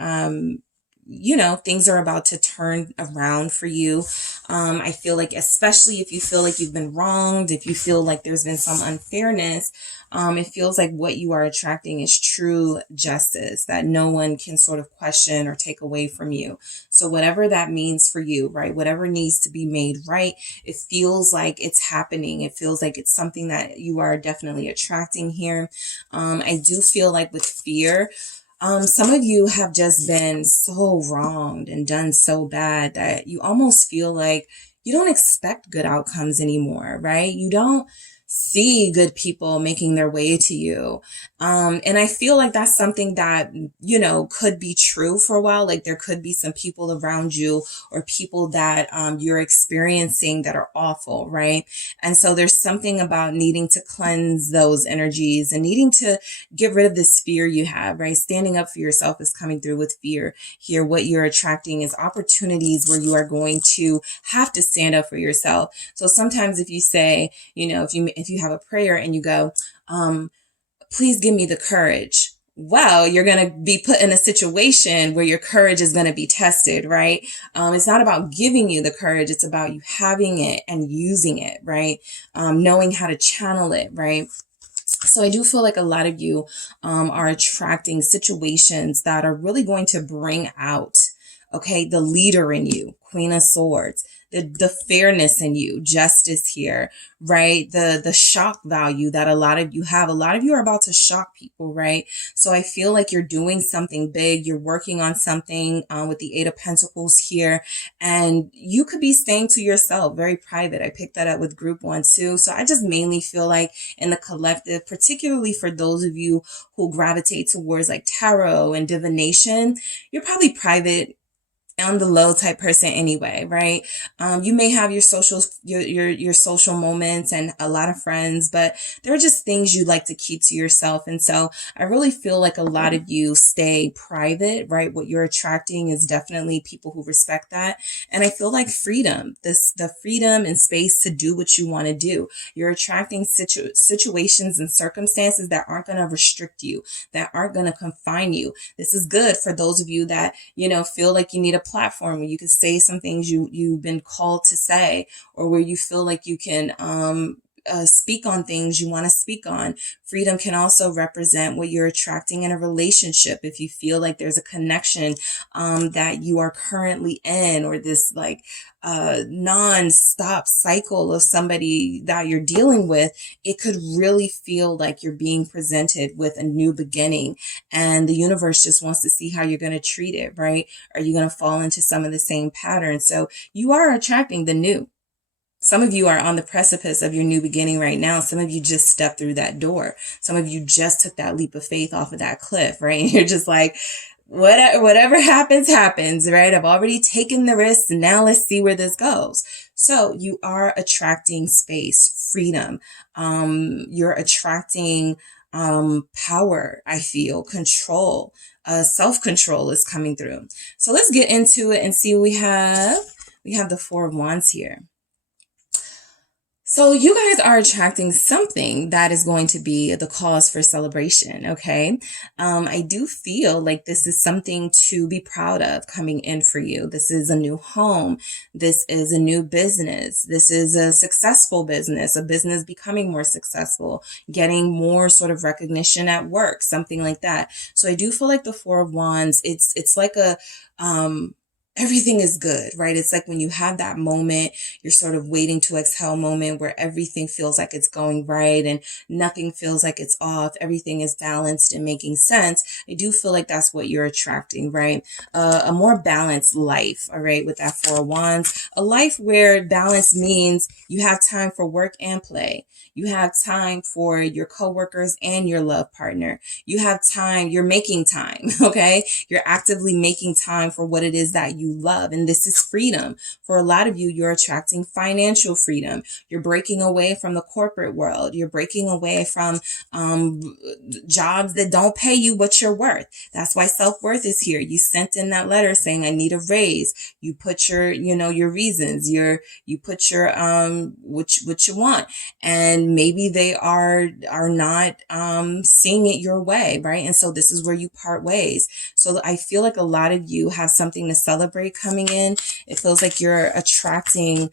you know, things are about to turn around for you. I feel like, especially if you feel like you've been wronged, if you feel like there's been some unfairness, it feels like what you are attracting is true justice that no one can sort of question or take away from you. So whatever that means for you, right? Whatever needs to be made right, it feels like it's happening. It feels like it's something that you are definitely attracting here. I do feel like with fear, some of you have just been so wronged and done so bad that you almost feel like you don't expect good outcomes anymore, right? You don't see good people making their way to you. And I feel like that's something that, you know, could be true for a while. Like there could be some people around you or people that you're experiencing that are awful, right? And so there's something about needing to cleanse those energies and needing to get rid of this fear you have, right? Standing up for yourself is coming through with fear. Here, what you're attracting is opportunities where you are going to have to stand up for yourself. So sometimes if you say, you know, if you have a prayer and you go, please give me the courage. Well, you're going to be put in a situation where your courage is going to be tested, right? It's not about giving you the courage. It's about you having it and using it, right? Knowing how to channel it, right? So I do feel like a lot of you are attracting situations that are really going to bring out, okay, the leader in you, Queen of Swords, the fairness in you, justice here, right? The shock value that a lot of you have. A lot of you are about to shock people, right? So I feel like you're doing something big. You're working on something with the Eight of Pentacles here. And you could be staying to yourself, very private. I picked that up with group 1 too. So I just mainly feel like in the collective, particularly for those of you who gravitate towards like tarot and divination, you're probably private on the low type person anyway, right? You may have your social moments and a lot of friends, but there are just things you like to keep to yourself. And so I really feel like a lot of you stay private, right? What you're attracting is definitely people who respect that. And I feel like freedom, the freedom and space to do what you want to do. You're attracting situations and circumstances that aren't going to restrict you, that aren't going to confine you. This is good for those of you that, feel like you need a platform where you can say some things you've been called to say, or where you feel like you can speak on things you want to speak on. Freedom can also represent what you're attracting in a relationship. If you feel like there's a connection that you are currently in, or this like non-stop cycle of somebody that you're dealing with, it could really feel like you're being presented with a new beginning, and the universe just wants to see how you're going to treat it, right? Are you going to fall into some of the same patterns? So you are attracting the new. Some of you are on the precipice of your new beginning right now. Some of you just stepped through that door. Some of you just took that leap of faith off of that cliff, right? And you're just like, whatever happens, right? I've already taken the risk, and now let's see where this goes. So you are attracting space, freedom. You're attracting power, I feel, control, self-control is coming through. So let's get into it and see what we have. We have the Four of Wands here. So you guys are attracting something that is going to be the cause for celebration, okay? I do feel like this is something to be proud of coming in for you. This is a new home. This is a new business. This is a successful business, a business becoming more successful, getting more sort of recognition at work, something like that. So I do feel like the Four of Wands, it's like a, everything is good, right? It's like when you have that moment, you're sort of waiting to exhale moment where everything feels like it's going right and nothing feels like it's off. Everything is balanced and making sense. I do feel like that's what you're attracting, right? A more balanced life, all right, with that Four of Wands. A life where balance means you have time for work and play. You have time for your coworkers and your love partner. You have time, you're making time, okay? You're actively making time for what it is that you love. And this is freedom. For a lot of you, you're attracting financial freedom. You're breaking away from the corporate world. You're breaking away from jobs that don't pay you what you're worth. That's why self-worth is here. You sent in that letter saying, I need a raise. You put your, your reasons, you put your, what you want. And maybe they are not, seeing it your way, right? And so this is where you part ways. So I feel like a lot of you have something to celebrate coming in. It feels like you're attracting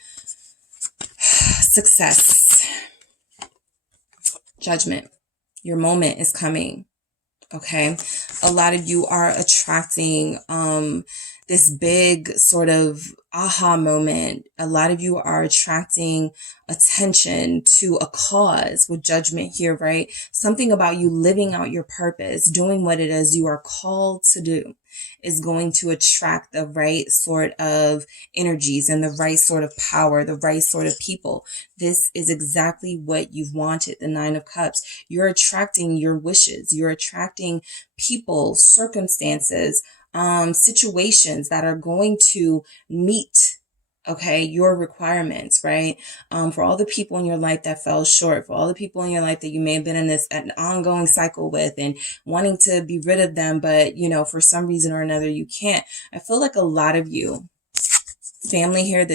success, judgment. Your moment is coming. Okay. A lot of you are attracting, this big sort of aha moment. A lot of you are attracting attention to a cause with judgment here, right? Something about you living out your purpose, doing what it is you are called to do is going to attract the right sort of energies and the right sort of power, the right sort of people. This is exactly what you've wanted, the Nine of Cups. You're attracting your wishes. You're attracting people, circumstances, situations that are going to meet, okay, your requirements, right? For all the people in your life that fell short, for all the people in your life that you may have been in an ongoing cycle with and wanting to be rid of them, but, for some reason or another, you can't. I feel like a lot of you, family here,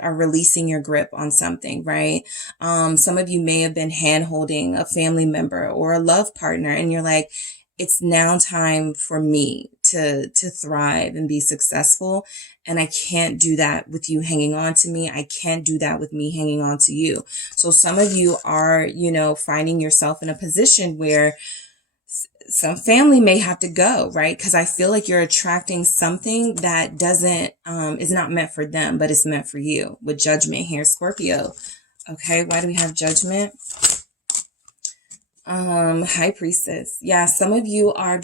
are releasing your grip on something, right? Some of you may have been hand holding a family member or a love partner, and you're like, it's now time for me to thrive and be successful. And I can't do that with you hanging on to me. I can't do that with me hanging on to you. So some of you are, finding yourself in a position where some family may have to go, right? Because I feel like you're attracting something that is not meant for them, but it's meant for you with judgment here, Scorpio. Okay. Why do we have judgment? High Priestess. Yeah. Some of you are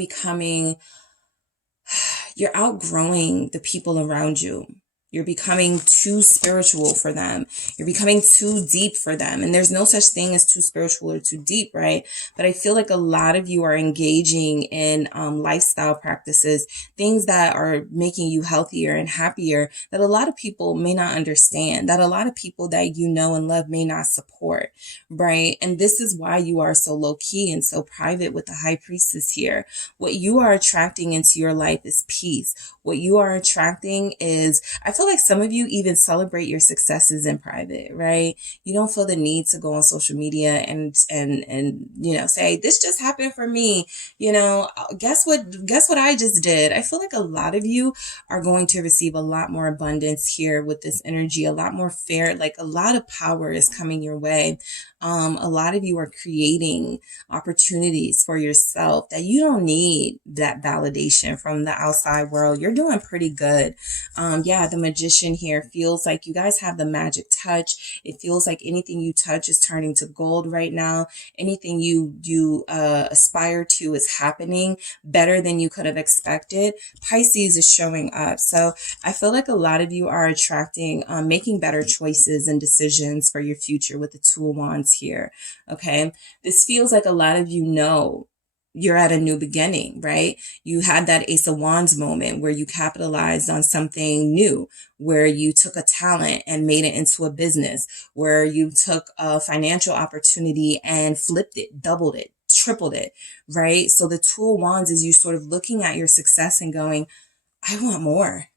you're outgrowing the people around you. You're becoming too spiritual for them. You're becoming too deep for them. And there's no such thing as too spiritual or too deep, right? But I feel like a lot of you are engaging in lifestyle practices, things that are making you healthier and happier, that a lot of people may not understand, that a lot of people that you know and love may not support, right? And this is why you are so low key and so private with the High Priestess here. What you are attracting into your life is peace. What you are attracting is, I feel like some of you even celebrate your successes in private, right? You don't feel the need to go on social media and say, this just happened for me. Guess what I just did. I feel like a lot of you are going to receive a lot more abundance here with this energy, a lot more fair, like a lot of power is coming your way. A lot of you are creating opportunities for yourself that you don't need that validation from the outside world. You're doing pretty good. The Magician here feels like you guys have the magic touch. It feels like anything you touch is turning to gold right now. Anything you aspire to is happening better than you could have expected. Pisces is showing up. So I feel like a lot of you are attracting, making better choices and decisions for your future with the Two of Wands here. Okay. This feels like a lot of you know you're at a new beginning, right? You had that Ace of Wands moment where you capitalized on something new, where you took a talent and made it into a business, where you took a financial opportunity and flipped it, doubled it, tripled it, right? So the Two of Wands is you sort of looking at your success and going, I want more.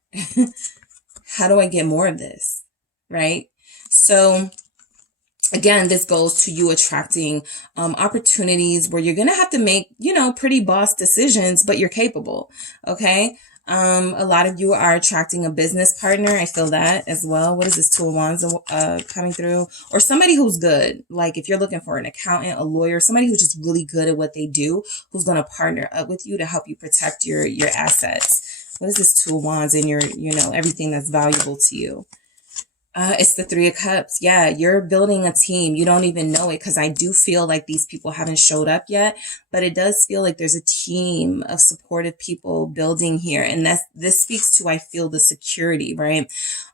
How do I get more of this? Right? So again, this goes to you attracting opportunities where you're going to have to make, pretty boss decisions, but you're capable. Okay. A lot of you are attracting a business partner. I feel that as well. What is this Two of Wands coming through? Or somebody who's good. Like if you're looking for an accountant, a lawyer, somebody who's just really good at what they do, who's going to partner up with you to help you protect your assets. What is this Two of Wands in your, everything that's valuable to you? It's the Three of Cups. Yeah, you're building a team. You don't even know it because I do feel like these people haven't showed up yet, but it does feel like there's a team of supportive people building here. And this speaks to, I feel, the security, right?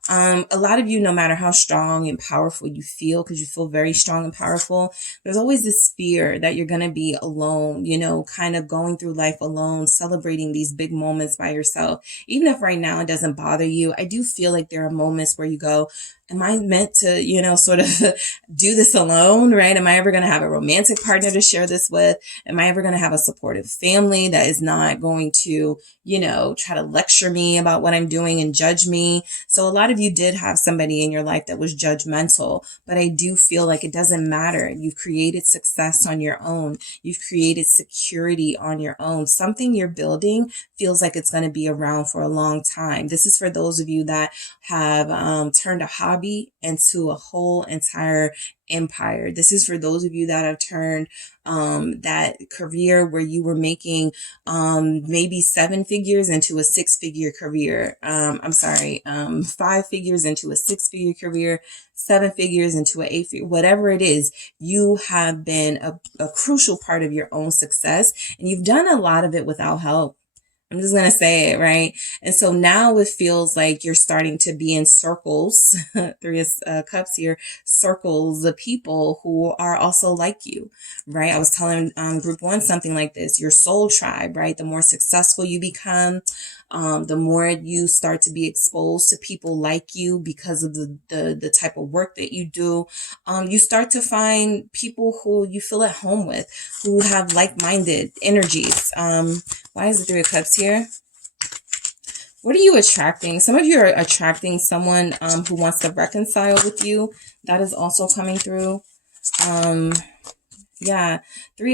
A lot of you, no matter how strong and powerful you feel, because you feel very strong and powerful, there's always this fear that you're going to be alone, kind of going through life alone, celebrating these big moments by yourself. Even if right now it doesn't bother you, I do feel like there are moments where you go, am I meant to, sort of do this alone, right? Am I ever going to have a romantic partner to share this with? Am I ever going to have a supportive family that is not going to, try to lecture me about what I'm doing and judge me? So a lot of you did have somebody in your life that was judgmental, but I do feel like it doesn't matter. You've created success on your own. You've created security on your own. Something you're building feels like it's going to be around for a long time. This is for those of you that have turned a hobby into a whole entire empire. This is for those of you that have turned that career where you were making maybe 7 figures into a 6-figure career. 5 figures into a 6-figure career, 7 figures into an 8-figure, whatever it is. You have been a crucial part of your own success, and you've done a lot of it without help. I'm just going to say it, right? And so now it feels like you're starting to be in circles, Three of Cups here, circles of people who are also like you, right? I was telling group 1 something like this, your soul tribe, right? The more successful you become, the more you start to be exposed to people like you because of the type of work that you do. You start to find people who you feel at home with, who have like-minded energies. Why is the Three of Cups here? What are you attracting? Some of you are attracting someone who wants to reconcile with you. That is also coming through. Three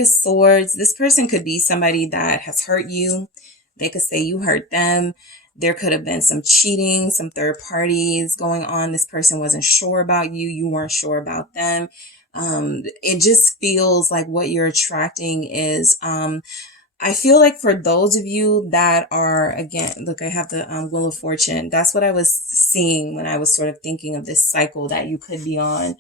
of Swords. This person could be somebody that has hurt you. They could say you hurt them. There could have been some cheating, some third parties going on. This person wasn't sure about you. You weren't sure about them. It just feels like what you're attracting is, I feel like for those of you that are, again, look, I have the Wheel of Fortune. That's what I was seeing when I was sort of thinking of this cycle that you could be on.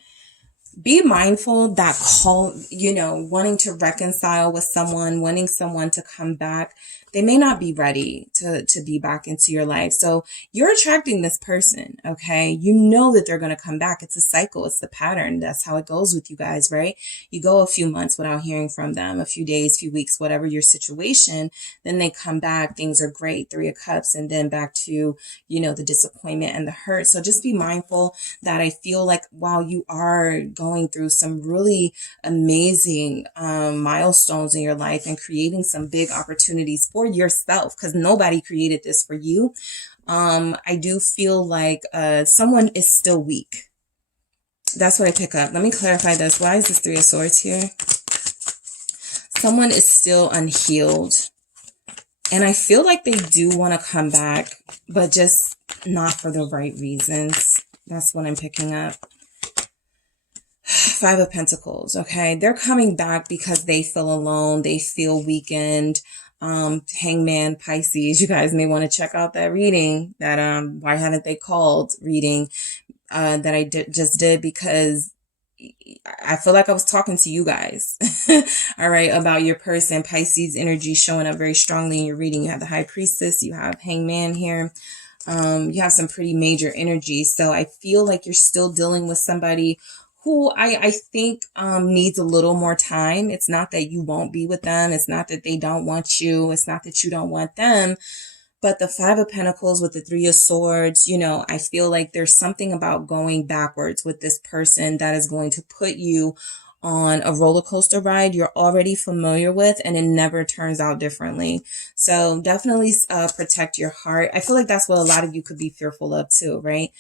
Be mindful that wanting to reconcile with someone, wanting someone to come back, they may not be ready to be back into your life. So you're attracting this person, okay? You know that they're going to come back. It's a cycle. It's the pattern. That's how it goes with you guys, right? You go a few months without hearing from them, a few days, few weeks, whatever your situation, then they come back. Things are great. 3 of Cups, and then back to, the disappointment and the hurt. So just be mindful that I feel like while you are going through some really amazing milestones in your life and creating some big opportunities for yourself, because nobody created this for you, I do feel like someone is still weak. That's what I pick up. Let me clarify this. Why is this 3 of Swords here? Someone is still unhealed. And I feel like they do want to come back, but just not for the right reasons. That's what I'm picking up. 5 of Pentacles, okay? They're coming back because they feel alone. They feel weakened. Hangman, Pisces, you guys may want to check out that reading, that Why Haven't They Called reading that I just did, because I feel like I was talking to you guys, all right, about your person. Pisces energy showing up very strongly in your reading. You have the High Priestess, you have Hangman here. You have some pretty major energy. So I feel like you're still dealing with somebody who I think needs a little more time. It's not that you won't be with them. It's not that they don't want you. It's not that you don't want them. But the 5 of Pentacles with the 3 of Swords, I feel like there's something about going backwards with this person that is going to put you on a roller coaster ride you're already familiar with, and it never turns out differently. So definitely protect your heart. I feel like that's what a lot of you could be fearful of too, right?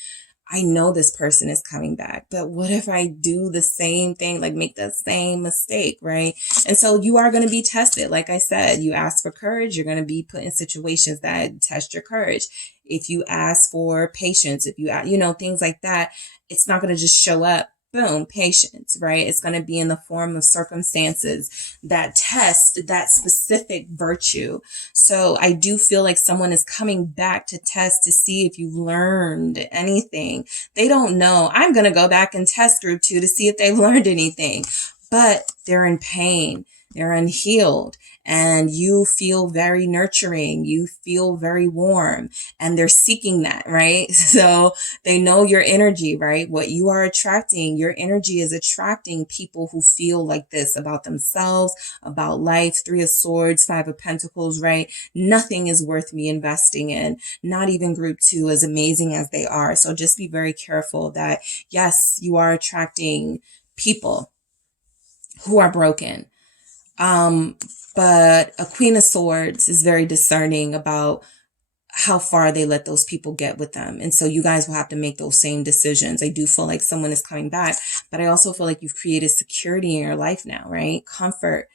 I know this person is coming back, but what if I do the same thing, like make the same mistake, right? And so you are going to be tested. Like I said, you ask for courage, you're going to be put in situations that test your courage. If you ask for patience, if you, things like that, it's not going to just show up. Boom, patience, right? It's going to be in the form of circumstances that test that specific virtue. So I do feel like someone is coming back to test to see if you learned anything. They don't know. I'm going to go back and test group 2 to see if they've learned anything, but they're in pain. They're unhealed, and you feel very nurturing. You feel very warm, and they're seeking that, right? So they know your energy, right? What you are attracting, your energy is attracting people who feel like this about themselves, about life. 3 of Swords, 5 of Pentacles, right? Nothing is worth me investing in, not even group 2, as amazing as they are. So just be very careful that, yes, you are attracting people who are broken. But a Queen of Swords is very discerning about how far they let those people get with them. And so you guys will have to make those same decisions. I do feel like someone is coming back, but I also feel like you've created security in your life now, right? Comfort.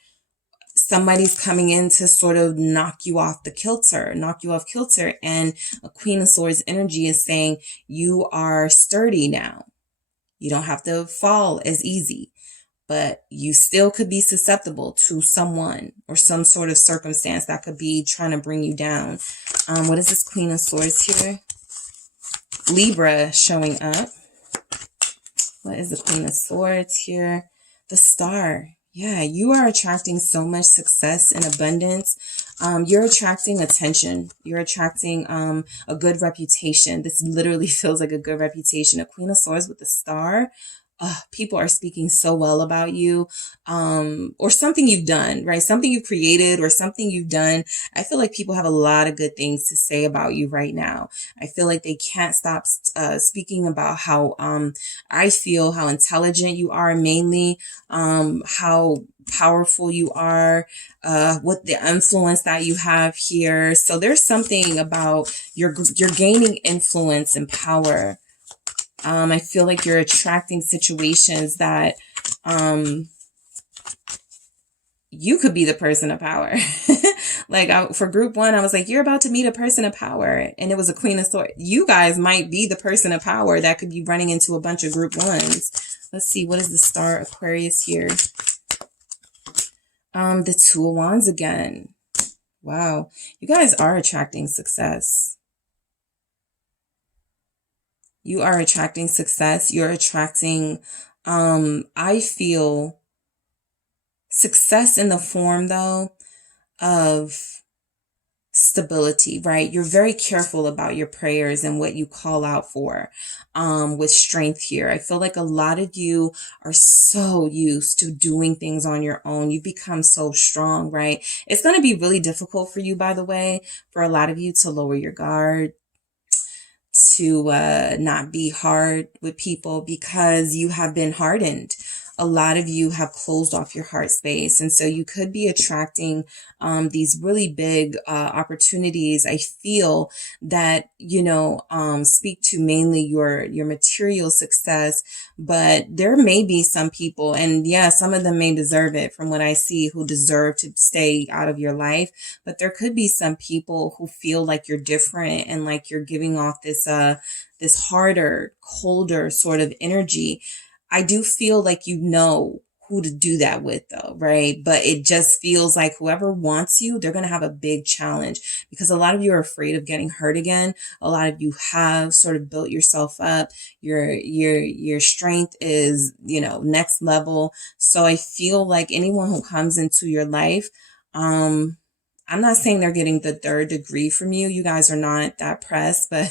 Somebody's coming in to sort of knock you off kilter. And a Queen of Swords energy is saying you are sturdy now. You don't have to fall as easy. But you still could be susceptible to someone or some sort of circumstance that could be trying to bring you down. What is this Queen of Swords here? Libra showing up. What is the Queen of Swords here? The Star. Yeah, you are attracting so much success and abundance. You're attracting attention. You're attracting a good reputation. This literally feels like a good reputation. A Queen of Swords with the Star. People are speaking so well about you, or something you've done, right? Something you've created or something you've done. I feel like people have a lot of good things to say about you right now. I feel like they can't stop speaking about how I feel, how intelligent you are, mainly how powerful you are, what the influence that you have here. So there's something about you're gaining influence and power. I feel like you're attracting situations that you could be the person of power. Like for group 1, I was like, you're about to meet a person of power. And it was a Queen of Swords. You guys might be the person of power that could be running into a bunch of group 1s. Let's see. What is the Star Aquarius here? The 2 of Wands again. Wow. You guys are attracting success. You are attracting success. You're attracting, I feel, success in the form, though, of stability, right? You're very careful about your prayers and what you call out for, with strength here. I feel like a lot of you are so used to doing things on your own. You become so strong, right? It's going to be really difficult for you, by the way, for a lot of you to lower your guard, to not be hard with people, because you have been hardened. A lot of you have closed off your heart space. And so you could be attracting these really big opportunities. I feel that, speak to mainly your material success, but there may be some people, and yeah, some of them may deserve it from what I see, who deserve to stay out of your life. But there could be some people who feel like you're different and like you're giving off this harder, colder sort of energy. I do feel like you know who to do that with, though, right? But it just feels like whoever wants you, they're going to have a big challenge, because a lot of you are afraid of getting hurt again. A lot of you have sort of built yourself up. Your strength is, next level. So I feel like anyone who comes into your life, I'm not saying they're getting the third degree from you. You guys are not that pressed, but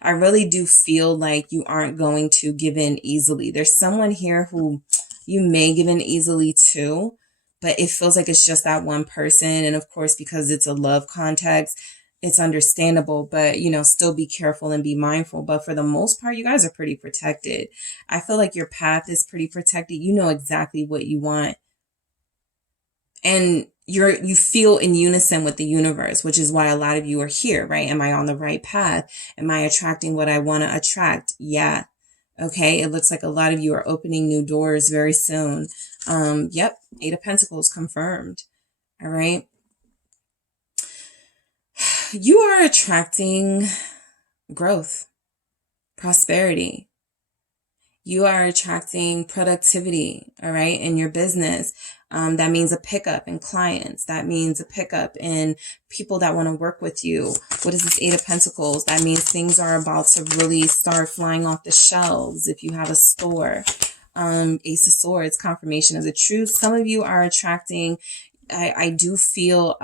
I really do feel like you aren't going to give in easily. There's someone here who you may give in easily to, but it feels like it's just that one person. And of course, because it's a love context, it's understandable, but still be careful and be mindful. But for the most part, you guys are pretty protected. I feel like your path is pretty protected. You know exactly what you want. And you feel in unison with the universe, which is why a lot of you are here, right? Am I on the right path? Am I attracting what I want to attract? Yeah. Okay. It looks like a lot of you are opening new doors very soon. Yep. 8 of Pentacles confirmed. All right. You are attracting growth, prosperity. You are attracting productivity, all right, in your business. That means a pickup in clients. That means a pickup in people that want to work with you. What is this 8 of Pentacles? That means things are about to really start flying off the shelves if you have a store. Ace of Swords, confirmation of the truth. Some of you are attracting, I do feel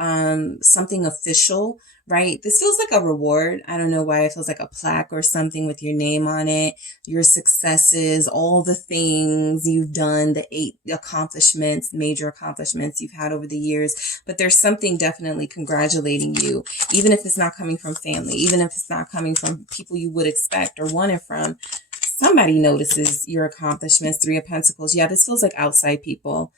something official, right? This feels like a reward. I don't know why it feels like a plaque or something with your name on it, your successes, all the things you've done, the 8 accomplishments, major accomplishments you've had over the years. But there's something definitely congratulating you, even if it's not coming from family, even if it's not coming from people you would expect or want it from. Somebody notices your accomplishments. 3 of Pentacles. Yeah, this feels like outside people.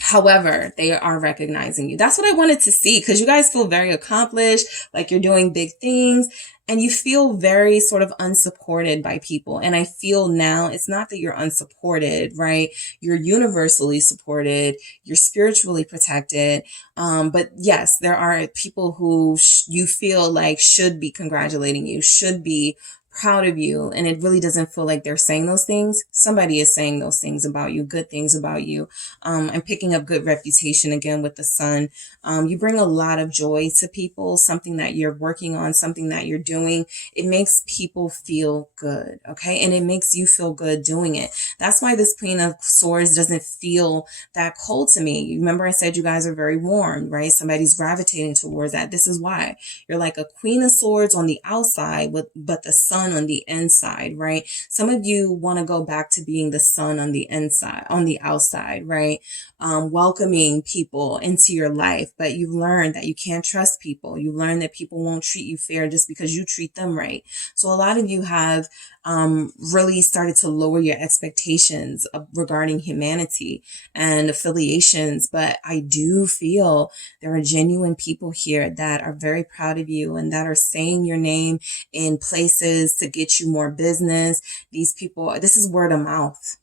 However, they are recognizing you. That's what I wanted to see, because you guys feel very accomplished, like you're doing big things, and you feel very sort of unsupported by people. And I feel now it's not that you're unsupported, right? You're universally supported. You're spiritually protected. But yes, there are people who you feel like should be congratulating you, should be proud of you, and it really doesn't feel like they're saying those things. Somebody is saying those things about you, good things about you. I'm picking up good reputation again with the Sun. You bring a lot of joy to people, something that you're working on, something that you're doing. It makes people feel good, okay? And it makes you feel good doing it. That's why this Queen of Swords doesn't feel that cold to me. You remember I said you guys are very warm, right? Somebody's gravitating towards that. This is why. You're like a Queen of Swords on the outside, but the Sun on the inside, right? Some of you want to go back to being the Sun on the inside, on the outside, right? Welcoming people into your life, but you've learned that you can't trust people. You learned that people won't treat you fair just because you treat them right. So a lot of you have really started to lower your expectations regarding humanity and affiliations. But I do feel there are genuine people here that are very proud of you and that are saying your name in places to get you more business. These people, this is word of mouth.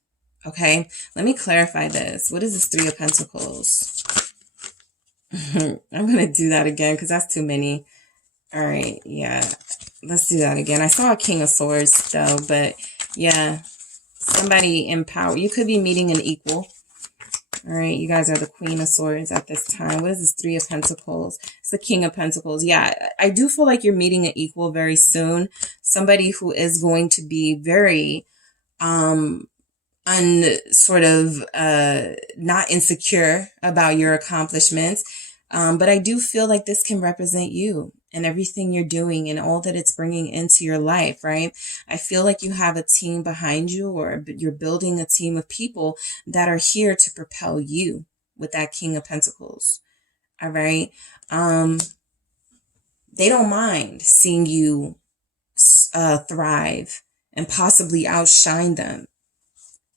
Okay, let me clarify this. What is this 3 of Pentacles? I'm going to do that again because that's too many. All right, yeah. Let's do that again. I saw a King of Swords though, but yeah, somebody in power. You could be meeting an equal. All right, you guys are the Queen of Swords at this time. What is this 3 of Pentacles? It's the King of Pentacles. Yeah, I do feel like you're meeting an equal very soon. Somebody who is going to be very not insecure about your accomplishments. But I do feel like this can represent you and everything you're doing and all that it's bringing into your life, right? I feel like you have a team behind you, or you're building a team of people that are here to propel you with that King of Pentacles. All right. They don't mind seeing you thrive and possibly outshine them.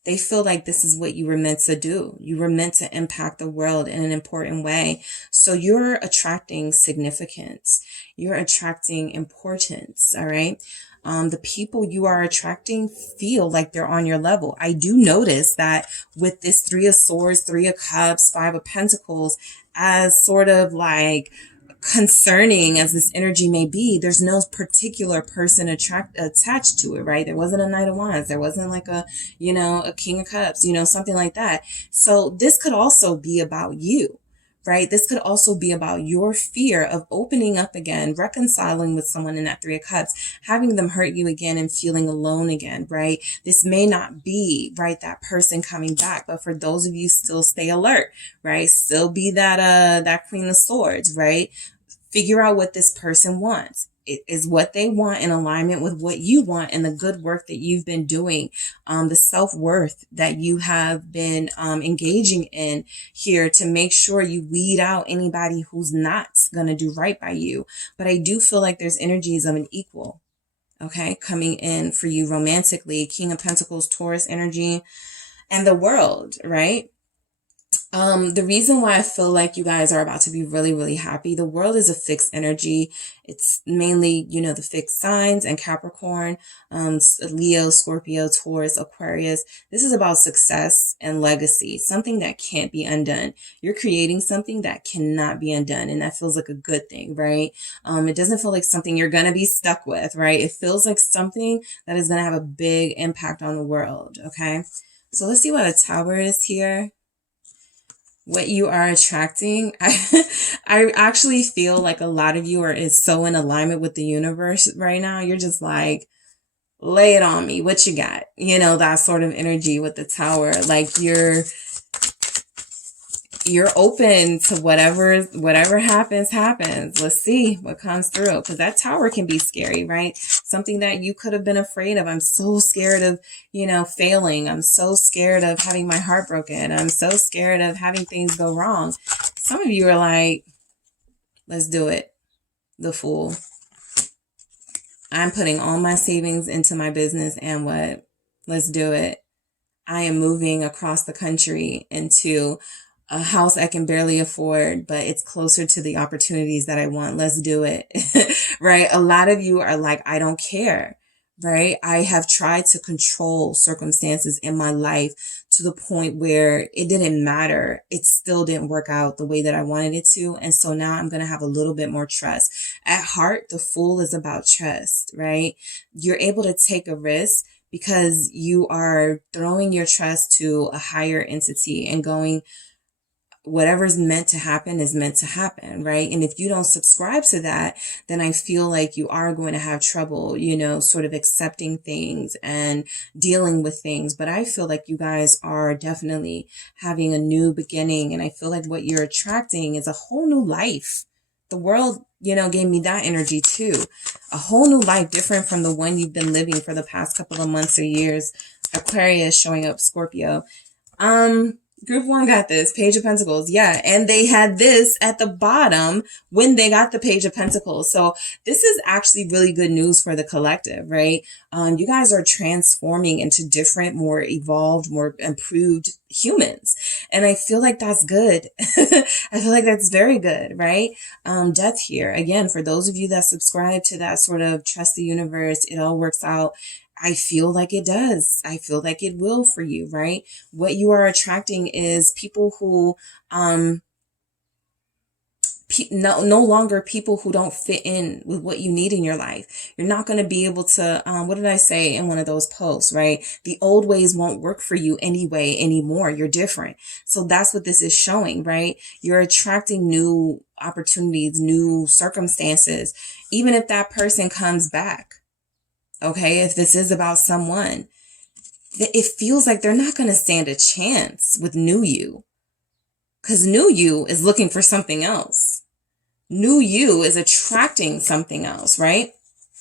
They feel like this is what you were meant to do. You were meant to impact the world in an important way. So you're attracting significance. You're attracting importance. All right. The people you are attracting feel like they're on your level. I do notice that with this 3 of Swords, 3 of Cups, 5 of Pentacles, as sort of like concerning as this energy may be, there's no particular person attached to it, right? There wasn't a Knight of Wands. There wasn't like a King of Cups, something like that. So this could also be about you, right? This could also be about your fear of opening up again, reconciling with someone in that 3 of Cups, having them hurt you again and feeling alone again, right? This may not be, right, that person coming back, but for those of you, still stay alert, right? Still be that Queen of Swords, right? Figure out what this person wants. Is what they want in alignment with what you want and the good work that you've been doing, the self-worth that you have been engaging in here, to make sure you weed out anybody who's not going to do right by you. But I do feel like there's energies of an equal, okay, coming in for you romantically. King of Pentacles, Taurus energy, and the World, right? The reason why I feel like you guys are about to be really, really happy, the World is a fixed energy. It's mainly, the fixed signs and Capricorn, Leo, Scorpio, Taurus, Aquarius. This is about success and legacy, something that can't be undone. You're creating something that cannot be undone, and that feels like a good thing, right? It doesn't feel like something you're going to be stuck with, right? It feels like something that is going to have a big impact on the world, okay? So let's see what a Tower is here. What you are attracting. I actually feel like a lot of you is so in alignment with the universe right now. You're just like, lay it on me. What you got? That sort of energy with the Tower. Like you're open to whatever happens. Let's see what comes through, because that Tower can be scary, right? Something that you could have been afraid of. I'm so scared of, failing. I'm so scared of having my heart broken. I'm so scared of having things go wrong. Some of you are like, let's do it. The Fool. I'm putting all my savings into my business, and what? Let's do it. I am moving across the country into a house I can barely afford, but it's closer to the opportunities that I want. Let's do it. Right? A lot of you are like, I don't care. Right? I have tried to control circumstances in my life to the point where it didn't matter. It still didn't work out the way that I wanted it to. And so now I'm going to have a little bit more trust. At heart, the Fool is about trust, right? You're able to take a risk because you are throwing your trust to a higher entity and going, whatever's meant to happen is meant to happen, right? And if you don't subscribe to that, then I feel like you are going to have trouble, sort of accepting things and dealing with things. But I feel like you guys are definitely having a new beginning. And I feel like what you're attracting is a whole new life. The World, gave me that energy too. A whole new life, different from the one you've been living for the past couple of months or years. Aquarius showing up, Scorpio. Group 1 got this, Page of Pentacles. Yeah. And they had this at the bottom when they got the Page of Pentacles. So this is actually really good news for the collective, right? You guys are transforming into different, more evolved, more improved humans. And I feel like that's good. I feel like that's very good, right? Death here. Again, for those of you that subscribe to that sort of trust the universe, it all works out. I feel like it does. I feel like it will for you, right? What you are attracting is people who, no longer people who don't fit in with what you need in your life. You're not going to be able to, what did I say in one of those posts, right? The old ways won't work for you anyway, anymore. You're different. So that's what this is showing, right? You're attracting new opportunities, new circumstances, even if that person comes back. Okay, if this is about someone, it feels like they're not going to stand a chance with new you, because new you is looking for something else. new you is attracting something else, right?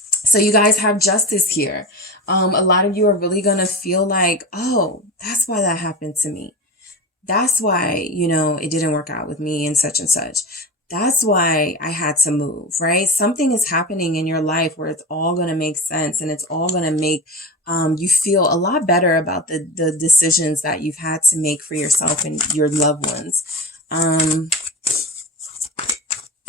So you guys have justice here. A lot of you are really going to feel like, oh, that's why that happened to me. That's why, you know, it didn't work out with me and such. That's why I had to move, right? Something is happening in your life where it's all going to make sense, and it's all going to make you feel a lot better about the decisions that you've had to make for yourself and your loved ones.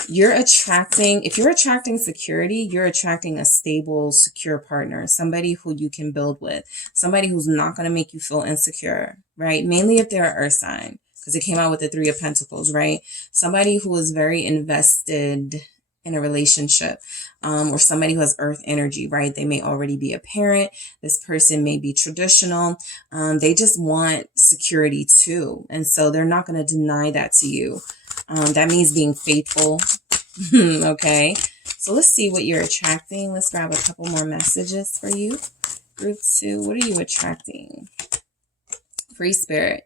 If you're attracting security, you're attracting a stable, secure partner, somebody who you can build with, somebody who's not going to make you feel insecure, right? Mainly if they're an earth sign, because it came out with the Three of Pentacles, right? Somebody who is very invested in a relationship, or somebody who has earth energy, right? They may already be a parent. This person may be traditional. They just want security too. And so they're not going to deny that to you. That means being faithful. Okay. So let's see what you're attracting. Let's grab a couple more messages for you. Group 2, what are you attracting? Free spirit.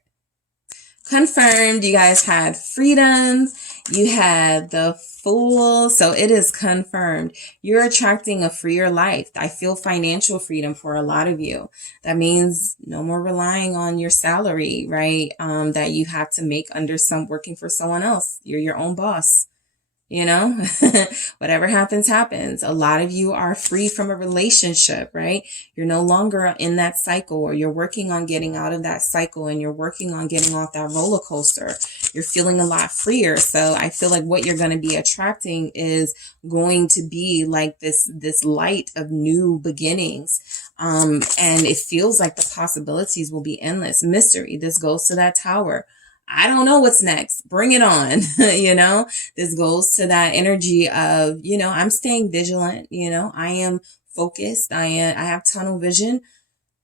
Confirmed. You guys had freedom. You had the Fool. So it is confirmed. You're attracting a freer life. I feel financial freedom for a lot of you. That means no more relying on your salary, right? That you have to make under working for someone else. You're your own boss. You know, whatever happens, happens. A lot of you are free from a relationship, right? You're no longer in that cycle, or you're working on getting out of that cycle, and you're working on getting off that roller coaster. You're feeling a lot freer. So I feel like what you're going to be attracting is going to be like this light of new beginnings. And it feels like the possibilities will be endless. Mystery. This goes to that Tower. I don't know what's next. Bring it on. You know, this goes to that energy of, you know, I'm staying vigilant. You know, I am focused. I have tunnel vision,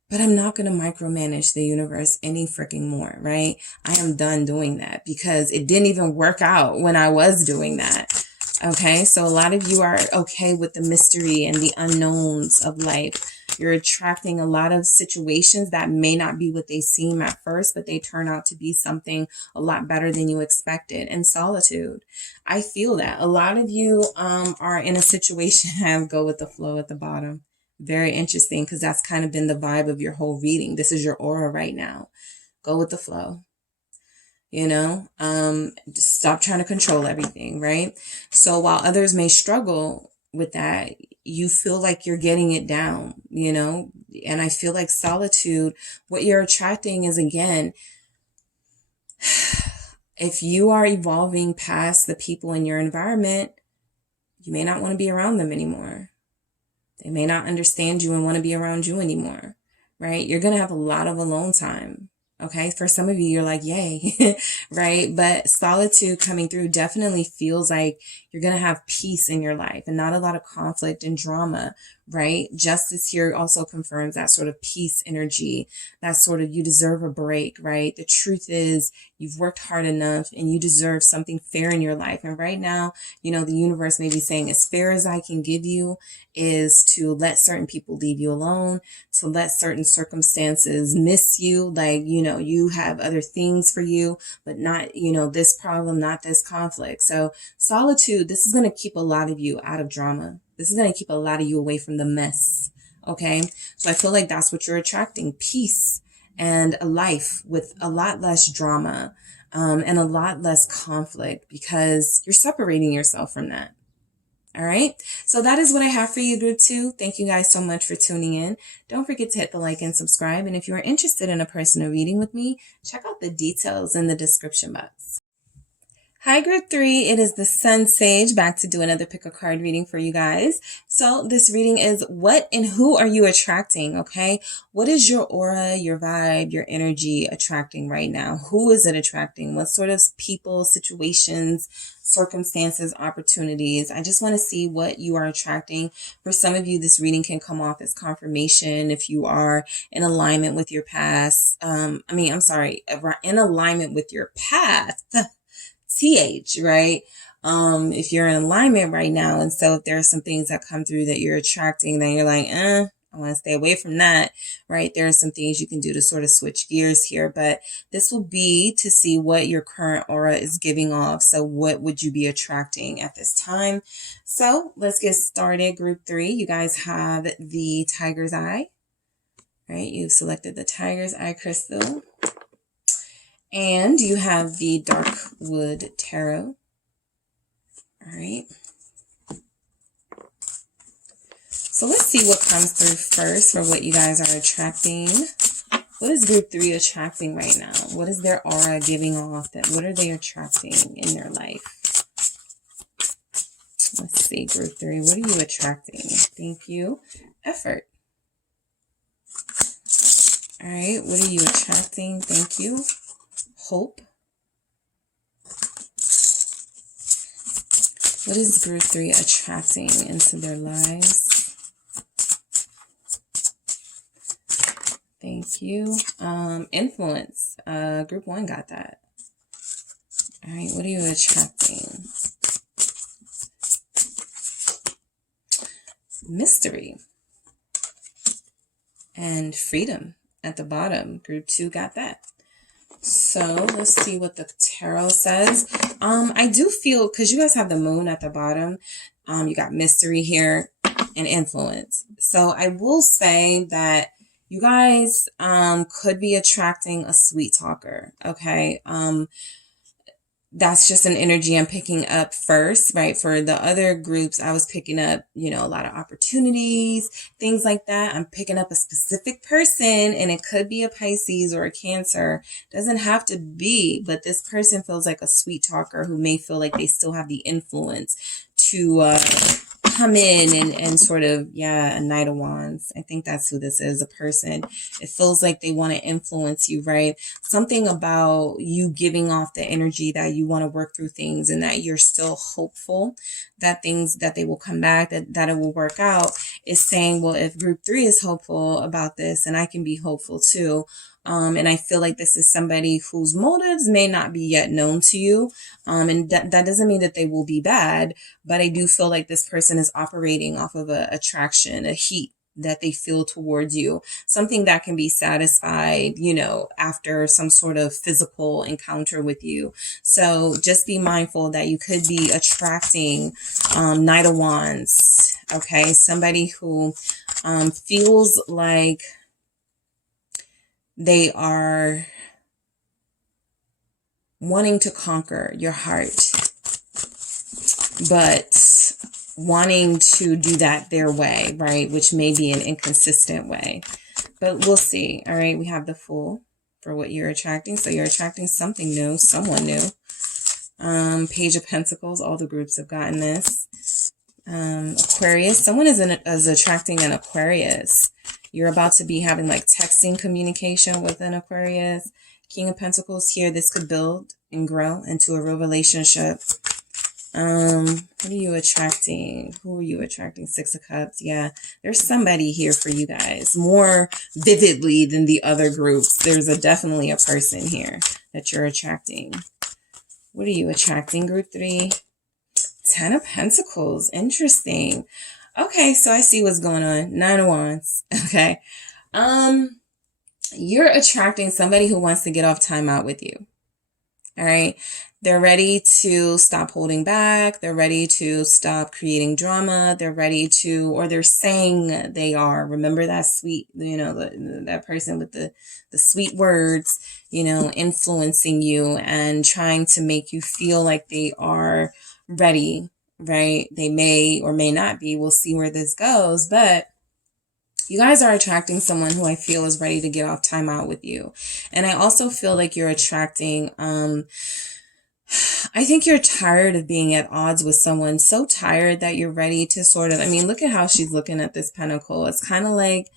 but I'm not going to micromanage the universe any freaking more, right? I am done doing that because it didn't even work out when I was doing that. Okay. So a lot of you are okay with the mystery and the unknowns of life. You're attracting a lot of situations that may not be what they seem at first, but they turn out to be something a lot better than you expected. And solitude. I feel that a lot of you are in a situation, have go with the flow at the bottom. Very interesting, because that's kind of been the vibe of your whole reading. This is your aura right now. Go with the flow. You know, just stop trying to control everything, right? So while others may struggle with that, you feel like you're getting it down, you know? And I feel like solitude, what you're attracting is, again, if you are evolving past the people in your environment, you may not want to be around them anymore. They may not understand you and want to be around you anymore, right? You're going to have a lot of alone time. Okay. For some of you, you're like, yay, right? But solitude coming through definitely feels like you're going to have peace in your life and not a lot of conflict and drama, right? Justice here also confirms that sort of peace energy, that sort of, you deserve a break, right? The truth is you've worked hard enough and you deserve something fair in your life. And right now, you know, the universe may be saying, as fair as I can give you is to let certain people leave you alone, to let certain circumstances miss you. Like, you know, you have other things for you, but not, you know, this problem, not this conflict. So solitude, this is going to keep a lot of you out of drama. This is going to keep a lot of you away from the mess. Okay. So I feel like that's what you're attracting. Peace and a life with a lot less drama, and a lot less conflict, because you're separating yourself from that. All right. So that is what I have for you, group 2. Thank you guys so much for tuning in. Don't forget to hit the like and subscribe. And if you are interested in a personal reading with me, check out the details in the description box. Hi, group 3. It is the SunSage, back to do another pick a card reading for you guys. So this reading is what and who are you attracting? Okay. What is your aura, your vibe, your energy attracting right now? Who is it attracting? What sort of people, situations, circumstances, opportunities? I just want to see what you are attracting. For some of you, this reading can come off as confirmation if you are in alignment with your past. In alignment with your path. Right? If you're in alignment right now. And so if there are some things that come through that you're attracting, then you're like, I want to stay away from that, right? There are some things you can do to sort of switch gears here, but this will be to see what your current aura is giving off. So what would you be attracting at this time? So let's get started. Group 3, you guys have the Tiger's Eye, right? You've selected the Tiger's Eye crystal. And you have the Darkwood Tarot. All right. So let's see what comes through first for what you guys are attracting. What is group 3 attracting right now? What is their aura giving off? What are they attracting in their life? Let's see, group 3. What are you attracting? Thank you. Effort. All right. What are you attracting? Thank you. Hope. What is group 3 attracting into their lives? Thank you. Influence. Group 1 got that. All right, what are you attracting? Mystery. And freedom at the bottom. Group 2 got that. So let's see what the tarot says. I do feel, because you guys have the moon at the bottom, you got mystery here and influence. So I will say that you guys could be attracting a sweet talker, okay? That's just an energy I'm picking up first, right? For the other groups, I was picking up, you know, a lot of opportunities, things like that. I'm picking up a specific person, and it could be a Pisces or a Cancer. Doesn't have to be, but this person feels like a sweet talker who may feel like they still have the influence to come in and sort of, yeah, a Knight of Wands. I think that's who this is, a person. It feels like they want to influence you, right? Something about you giving off the energy that you want to work through things and that you're still hopeful that things, that they will come back, that it will work out, is saying, well, if group 3 is hopeful about this, and I can be hopeful too. And I feel like this is somebody whose motives may not be yet known to you. And that doesn't mean that they will be bad, but I do feel like this person is operating off of a attraction, a heat that they feel towards you, something that can be satisfied, you know, after some sort of physical encounter with you. So just be mindful that you could be attracting Knight of Wands, okay? Somebody who feels like they are wanting to conquer your heart, but wanting to do that their way, right? Which may be an inconsistent way, but we'll see. All right, we have the Fool for what you're attracting. So you're attracting something new, someone new. Page of Pentacles, all the groups have gotten this. Aquarius, someone is attracting an Aquarius. You're about to be having like texting communication with an Aquarius. King of Pentacles here. This could build and grow into a real relationship. What are you attracting? Who are you attracting? 6 of Cups. Yeah, there's somebody here for you guys more vividly than the other groups. There's definitely a person here that you're attracting. What are you attracting, group 3? 10 of Pentacles. Interesting. Okay, so I see what's going on. 9 of Wands. Okay. You're attracting somebody who wants to get off timeout with you. All right. They're ready to stop holding back. They're ready to stop creating drama. They're ready to, or they're saying they are. Remember that sweet, you know, that person with the sweet words, you know, influencing you and trying to make you feel like they are ready, right? They may or may not be. We'll see where this goes, but you guys are attracting someone who I feel is ready to get off timeout with you. And I also feel like you're attracting, I think you're tired of being at odds with someone, so tired that you're ready to sort of, I mean, look at how she's looking at this pentacle. It's kind of like,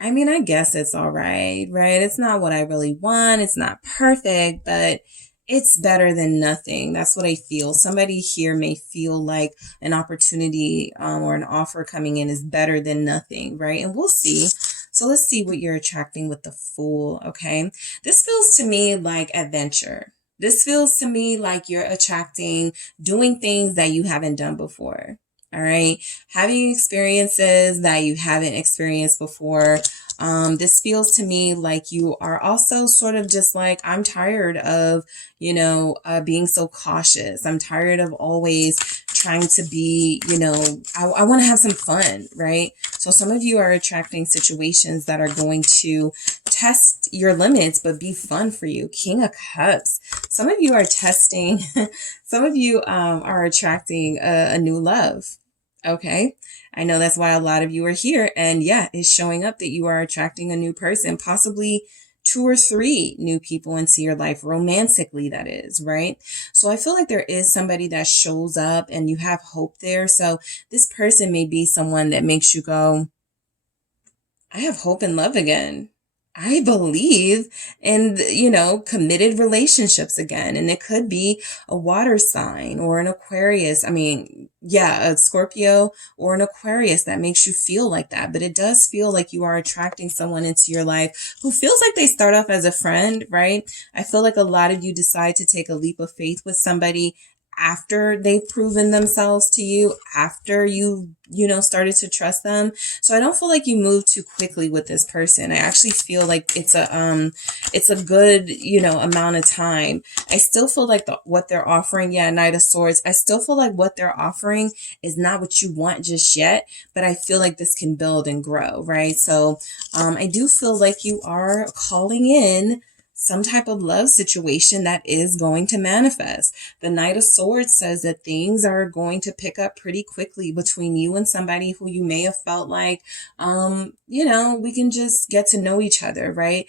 I mean, I guess it's all right, right? It's not what I really want. It's not perfect, but it's better than nothing. That's what I feel. Somebody here may feel like an opportunity or an offer coming in is better than nothing, right? And we'll see. So let's see what you're attracting with the Fool, okay? This feels to me like adventure. This feels to me like you're attracting doing things that you haven't done before. All right. Having experiences that you haven't experienced before. This feels to me like you are also sort of just like, I'm tired of, being so cautious. I'm tired of always trying to be, I want to have some fun, right? So some of you are attracting situations that are going to test your limits, but be fun for you. King of Cups. Some of you are testing, some of you are attracting a new love. Okay. I know that's why a lot of you are here. And yeah, it's showing up that you are attracting a new person, possibly 2 or 3 new people into your life, romantically, that is, right? So I feel like there is somebody that shows up and you have hope there. So this person may be someone that makes you go, I have hope and love again. I believe in, committed relationships again. And it could be a water sign or an Aquarius. I mean, yeah, a Scorpio or an Aquarius that makes you feel like that. But it does feel like you are attracting someone into your life who feels like they start off as a friend, right? I feel like a lot of you decide to take a leap of faith with somebody after they've proven themselves to you, after you started to trust them. So I don't feel like you move too quickly with this person. I actually feel like it's a good, amount of time. I still feel like what they're offering, Knight of Swords, I still feel like what they're offering is not what you want just yet, but I feel like this can build and grow, right? So I do feel like you are calling in some type of love situation that is going to manifest. The Knight of Swords says that things are going to pick up pretty quickly between you and somebody who you may have felt like, we can just get to know each other, right?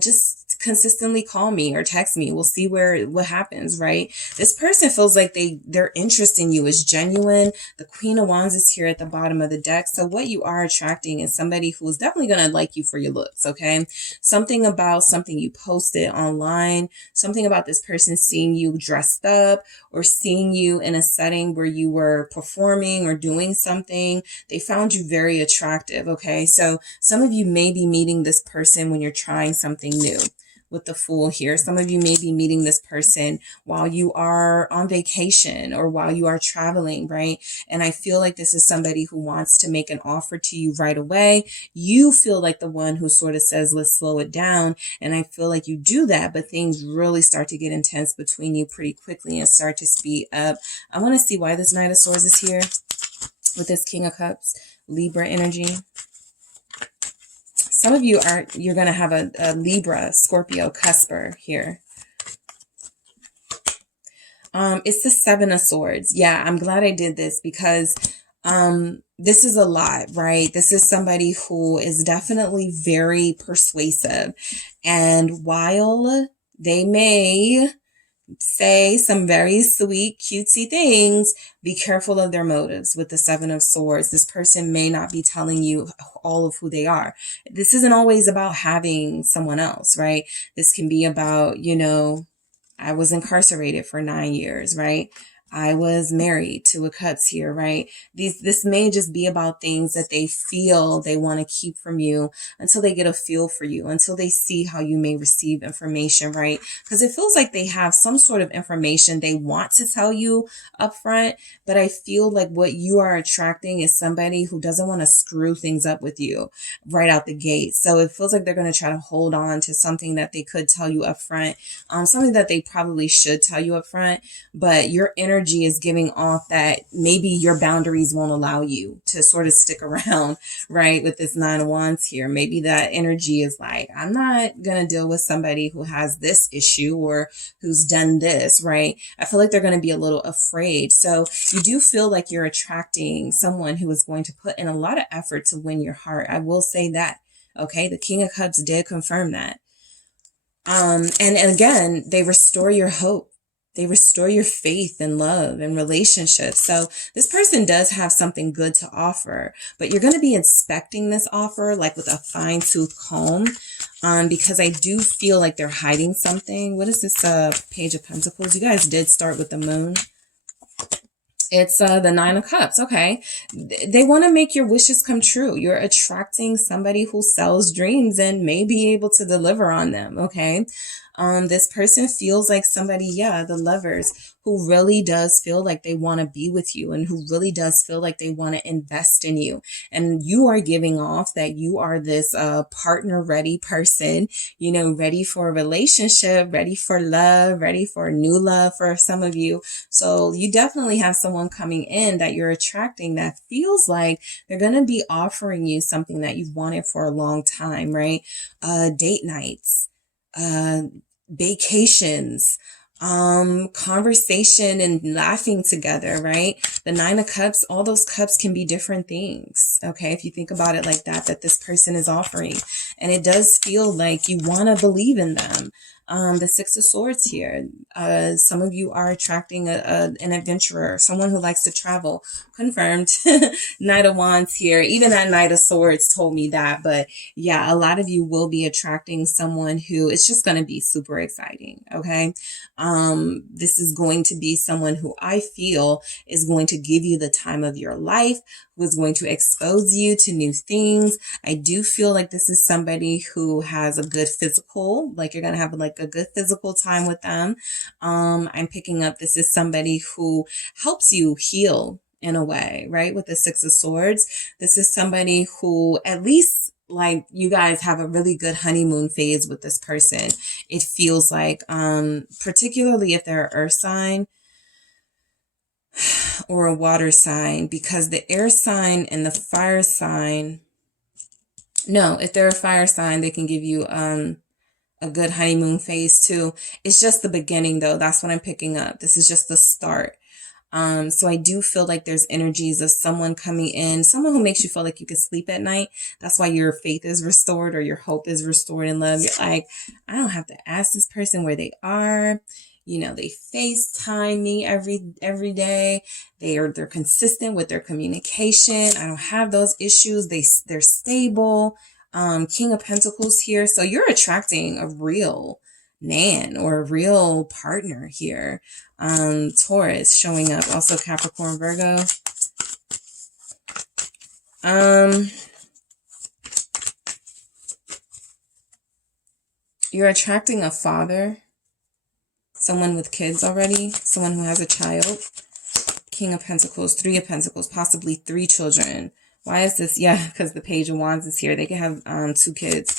Just consistently call me or text me. We'll see what happens, right? This person feels like their interest in you is genuine. The Queen of Wands is here at the bottom of the deck. So what you are attracting is somebody who is definitely going to like you for your looks, okay? Something about something you posted online, something about this person seeing you dressed up or seeing you in a setting where you were performing or doing something. They found you very attractive, okay? So some of you may be meeting this person when you're trying something new. With the Fool here, some of you may be meeting this person while you are on vacation or while you are traveling, right? And I feel like this is somebody who wants to make an offer to you right away. You feel like the one who sort of says, let's slow it down. And I feel like you do that, but things really start to get intense between you pretty quickly and start to speed up. I want to see why this Knight of Swords is here with this King of Cups, Libra energy. Some of you you're going to have a Libra, Scorpio, cusper here. It's the 7 of Swords. Yeah, I'm glad I did this because this is a lot, right? This is somebody who is definitely very persuasive. And while they may say some very sweet, cutesy things, be careful of their motives with the 7 of Swords. This person may not be telling you all of who they are. This isn't always about having someone else, right? This can be about, I was incarcerated for 9 years, right? I was married to a Cups here, right? This may just be about things that they feel they want to keep from you until they get a feel for you, until they see how you may receive information, right? Because it feels like they have some sort of information they want to tell you up front, but I feel like what you are attracting is somebody who doesn't want to screw things up with you right out the gate. So it feels like they're going to try to hold on to something that they could tell you up front, something that they probably should tell you up front, but your energy is giving off that maybe your boundaries won't allow you to sort of stick around, right? With this 9 of Wands here, maybe that energy is like, I'm not going to deal with somebody who has this issue or who's done this, right? I feel like they're going to be a little afraid. So you do feel like you're attracting someone who is going to put in a lot of effort to win your heart. I will say that. Okay. The King of Cups did confirm that. And again, they restore your hope. They restore your faith and love and relationships. So this person does have something good to offer, but you're going to be inspecting this offer like with a fine-tooth comb, because I do feel like they're hiding something. What is this Page of Pentacles? You guys did start with the Moon. It's the 9 of Cups. Okay. They want to make your wishes come true. You're attracting somebody who sells dreams and may be able to deliver on them. Okay. This person feels like somebody, yeah, the Lovers, who really does feel like they want to be with you and who really does feel like they want to invest in you. And you are giving off that you are this partner ready person, you know, ready for a relationship, ready for love, ready for new love for some of you. So you definitely have someone coming in that you're attracting that feels like they're going to be offering you something that you've wanted for a long time, right? Date nights, vacations, conversation and laughing together, right? The Nine of Cups, all those cups can be different things. Okay. If you think about it like that, that this person is offering, and it does feel like you want to believe in them. The Six of Swords here. Some of you are attracting an adventurer, someone who likes to travel. Confirmed. Knight of Wands here. Even that Knight of Swords told me that. But yeah, a lot of you will be attracting someone who is just going to be super exciting. Okay. This is going to be someone who I feel is going to give you the time of your life, who is going to expose you to new things. I do feel like this is somebody who has a good physical, like you're going to have like a good physical time with them. I'm picking up this is somebody who helps you heal in a way, right? With the Six of Swords, this is somebody who at least like you guys have a really good honeymoon phase with this person. It feels like, particularly if they're an earth sign or a water sign, because the air sign and the fire sign, no, if they're a fire sign, they can give you, a good honeymoon phase too. It's just the beginning though. That's what I'm picking up. This is just the start. So I do feel like there's energies of someone coming in, someone who makes you feel like you can sleep at night. That's why your faith is restored or your hope is restored in love. You're like, I don't have to ask this person where they are. You know, they FaceTime me every day. They're consistent with their communication. I don't have those issues. They're stable. King of Pentacles here. So you're attracting a real man or a real partner here. Taurus showing up. Also Capricorn, Virgo. You're attracting a father, someone with kids already, someone who has a child. King of Pentacles, Three of Pentacles, possibly 3 children. Why is this? Yeah, because the Page of Wands is here. They can have 2 kids.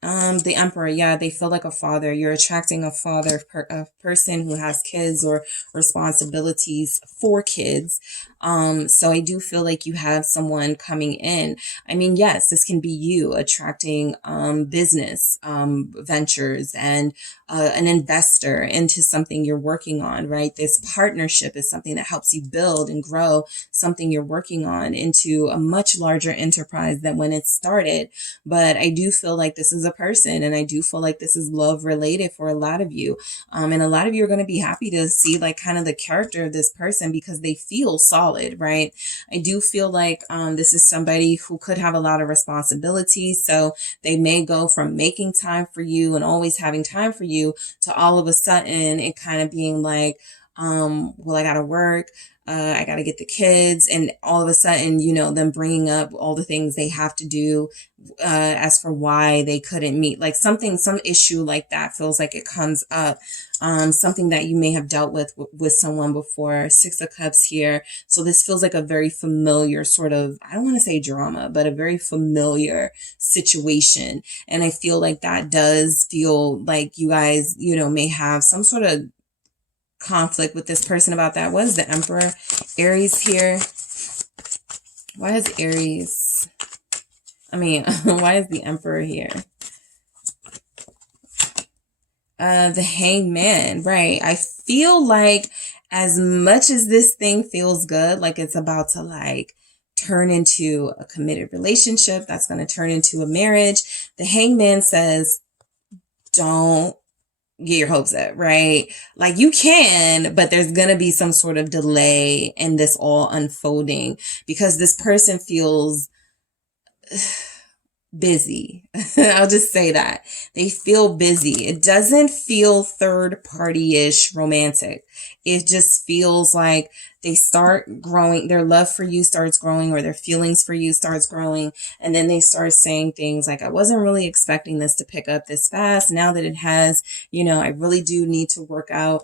The Emperor, yeah, they feel like a father. You're attracting a father, a person who has kids or responsibilities for kids. So I do feel like you have someone coming in. I mean, yes, this can be you attracting business ventures and an investor into something you're working on, right? This partnership is something that helps you build and grow something you're working on into a much larger enterprise than when it started. But I do feel like this is a person, and I do feel like this is love related for a lot of you. And a lot of you are going to be happy to see like kind of the character of this person because they feel solid, right? I do feel like this is somebody who could have a lot of responsibilities. So they may go from making time for you and always having time for you to all of a sudden it kind of being like, well, I got to work. I got to get the kids, and all of a sudden, you know, them bringing up all the things they have to do, as for why they couldn't meet, like some issue like that feels like it comes up, something that you may have dealt with someone before. 6 of Cups here. So this feels like a very familiar sort of, I don't want to say drama, but a very familiar situation. And I feel like that does feel like you guys, you know, may have some sort of conflict with this person about that. What is the Emperor? Aries here. Why is Aries? I mean, why is the Emperor here? The Hanged Man, right? I feel like as much as this thing feels good, like it's about to like turn into a committed relationship, that's going to turn into a marriage. The Hanged Man says, don't get your hopes up, right? Like you can, but there's going to be some sort of delay in this all unfolding because this person feels busy. I'll just say that. They feel busy. It doesn't feel third party-ish romantic. It just feels like they start growing, their love for you starts growing, or their feelings for you starts growing. And then they start saying things like, I wasn't really expecting this to pick up this fast. Now that it has, I really do need to work out,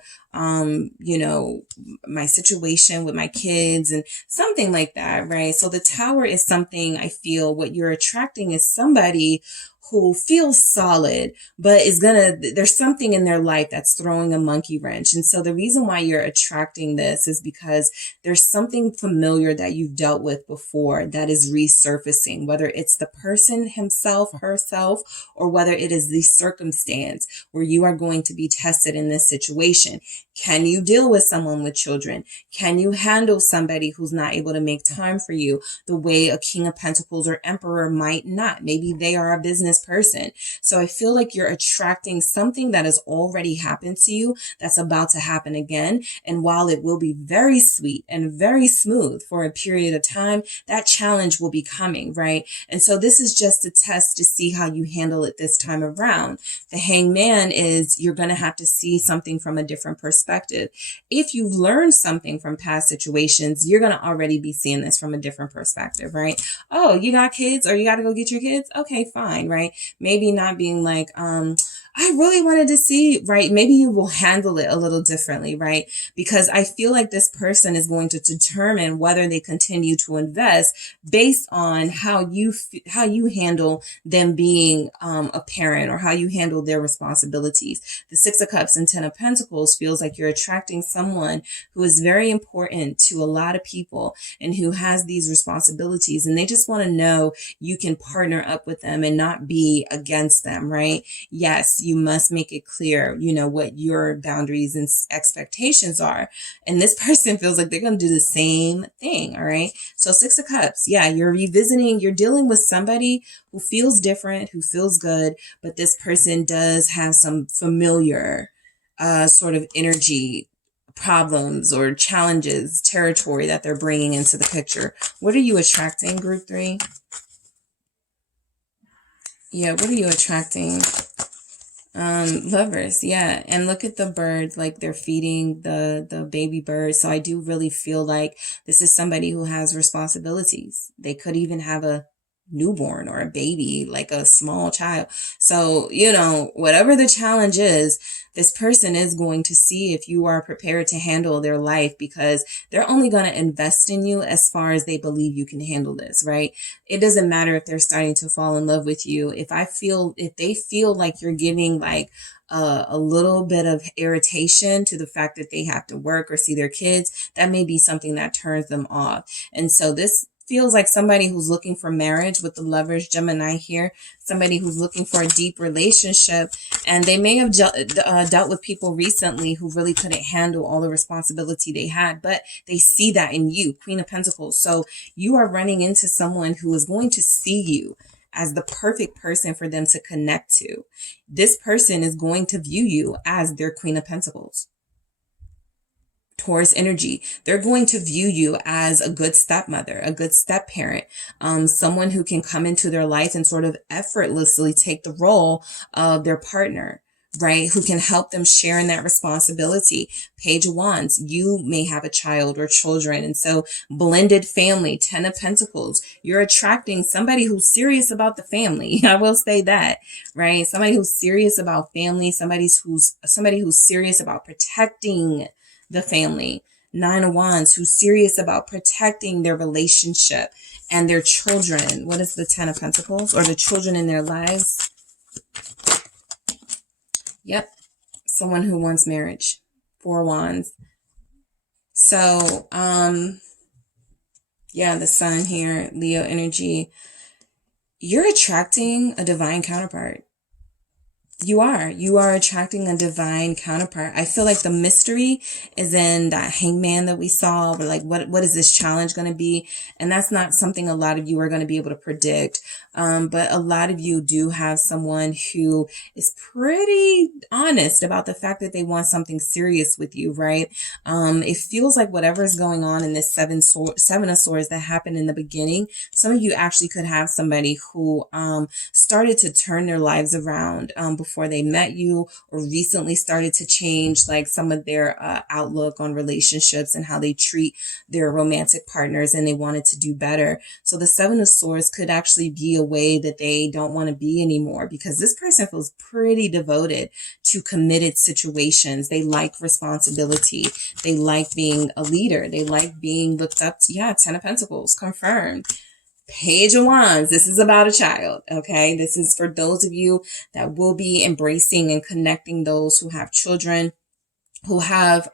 my situation with my kids and something like that, right? So the Tower is something, I feel what you're attracting is somebody who feels solid, but there's something in their life that's throwing a monkey wrench. And so the reason why you're attracting this is because there's something familiar that you've dealt with before that is resurfacing, whether it's the person himself, herself, or whether it is the circumstance where you are going to be tested in this situation. Can you deal with someone with children? Can you handle somebody who's not able to make time for you the way a King of Pentacles or Emperor might not? Maybe they are a business person. So I feel like you're attracting something that has already happened to you that's about to happen again. And while it will be very sweet and very smooth for a period of time, that challenge will be coming, right? And so this is just a test to see how you handle it this time around. The Hangman is you're going to have to see something from a different perspective. If you've learned something from past situations, you're going to already be seeing this from a different perspective, right? Oh, you got kids or you got to go get your kids? Okay, fine, right? Maybe not being like, I really wanted to see, right? Maybe you will handle it a little differently, right? Because I feel like this person is going to determine whether they continue to invest based on how you handle them being a parent, or how you handle their responsibilities. The Six of Cups and Ten of Pentacles feels like you're attracting someone who is very important to a lot of people and who has these responsibilities, and they just want to know you can partner up with them and not be against them, right? Yes, you must make it clear, what your boundaries and expectations are. And this person feels like they're going to do the same thing. All right. So Six of Cups. Yeah. You're revisiting, you're dealing with somebody who feels different, who feels good, but this person does have some familiar, sort of energy problems or challenges, territory that they're bringing into the picture. What are you attracting, group 3? Yeah. What are you attracting? Lovers, yeah. And look at the bird, like they're feeding the baby bird. So I do really feel like this is somebody who has responsibilities. They could even have a newborn or a baby, like a small child. So, whatever the challenge is, this person is going to see if you are prepared to handle their life, because they're only going to invest in you as far as they believe you can handle this, right? It doesn't matter if they're starting to fall in love with you. If they feel like you're giving like a little bit of irritation to the fact that they have to work or see their kids, that may be something that turns them off. And so this feels like somebody who's looking for marriage with the Lovers, Gemini here, somebody who's looking for a deep relationship, and they may have dealt with people recently who really couldn't handle all the responsibility they had, but they see that in you, Queen of Pentacles. So you are running into someone who is going to see you as the perfect person for them to connect to. This person is going to view you as their Queen of Pentacles. Taurus energy. They're going to view you as a good stepmother, a good step parent, someone who can come into their life and sort of effortlessly take the role of their partner, right? Who can help them share in that responsibility. Page of Wands, you may have a child or children. And so blended family, Ten of Pentacles, you're attracting somebody who's serious about the family. I will say that, right? Somebody who's serious about family, somebody who's serious about protecting the family. Nine of Wands, who's serious about protecting their relationship and their children. What is the Ten of Pentacles? Or the children in their lives? Yep. Someone who wants marriage. Four of Wands. So, yeah, the Sun here, Leo energy. You're attracting a divine counterpart. You are attracting a divine counterpart. I feel like the mystery is in that Hangman that we saw, but like, what is this challenge going to be? And that's not something a lot of you are going to be able to predict. But a lot of you do have someone who is pretty honest about the fact that they want something serious with you, right? It feels like whatever is going on in this Seven of Swords that happened in the beginning, some of you actually could have somebody who started to turn their lives around before they met you, or recently started to change like some of their outlook on relationships and how they treat their romantic partners, and they wanted to do better. So the Seven of Swords could actually be a way that they don't want to be anymore, because this person feels pretty devoted to committed situations. They like responsibility. They like being a leader. They like being looked up to. Yeah, Ten of Pentacles, confirmed. Page of Wands. This is about a child, okay? This is for those of you that will be embracing and connecting those who have children, who have,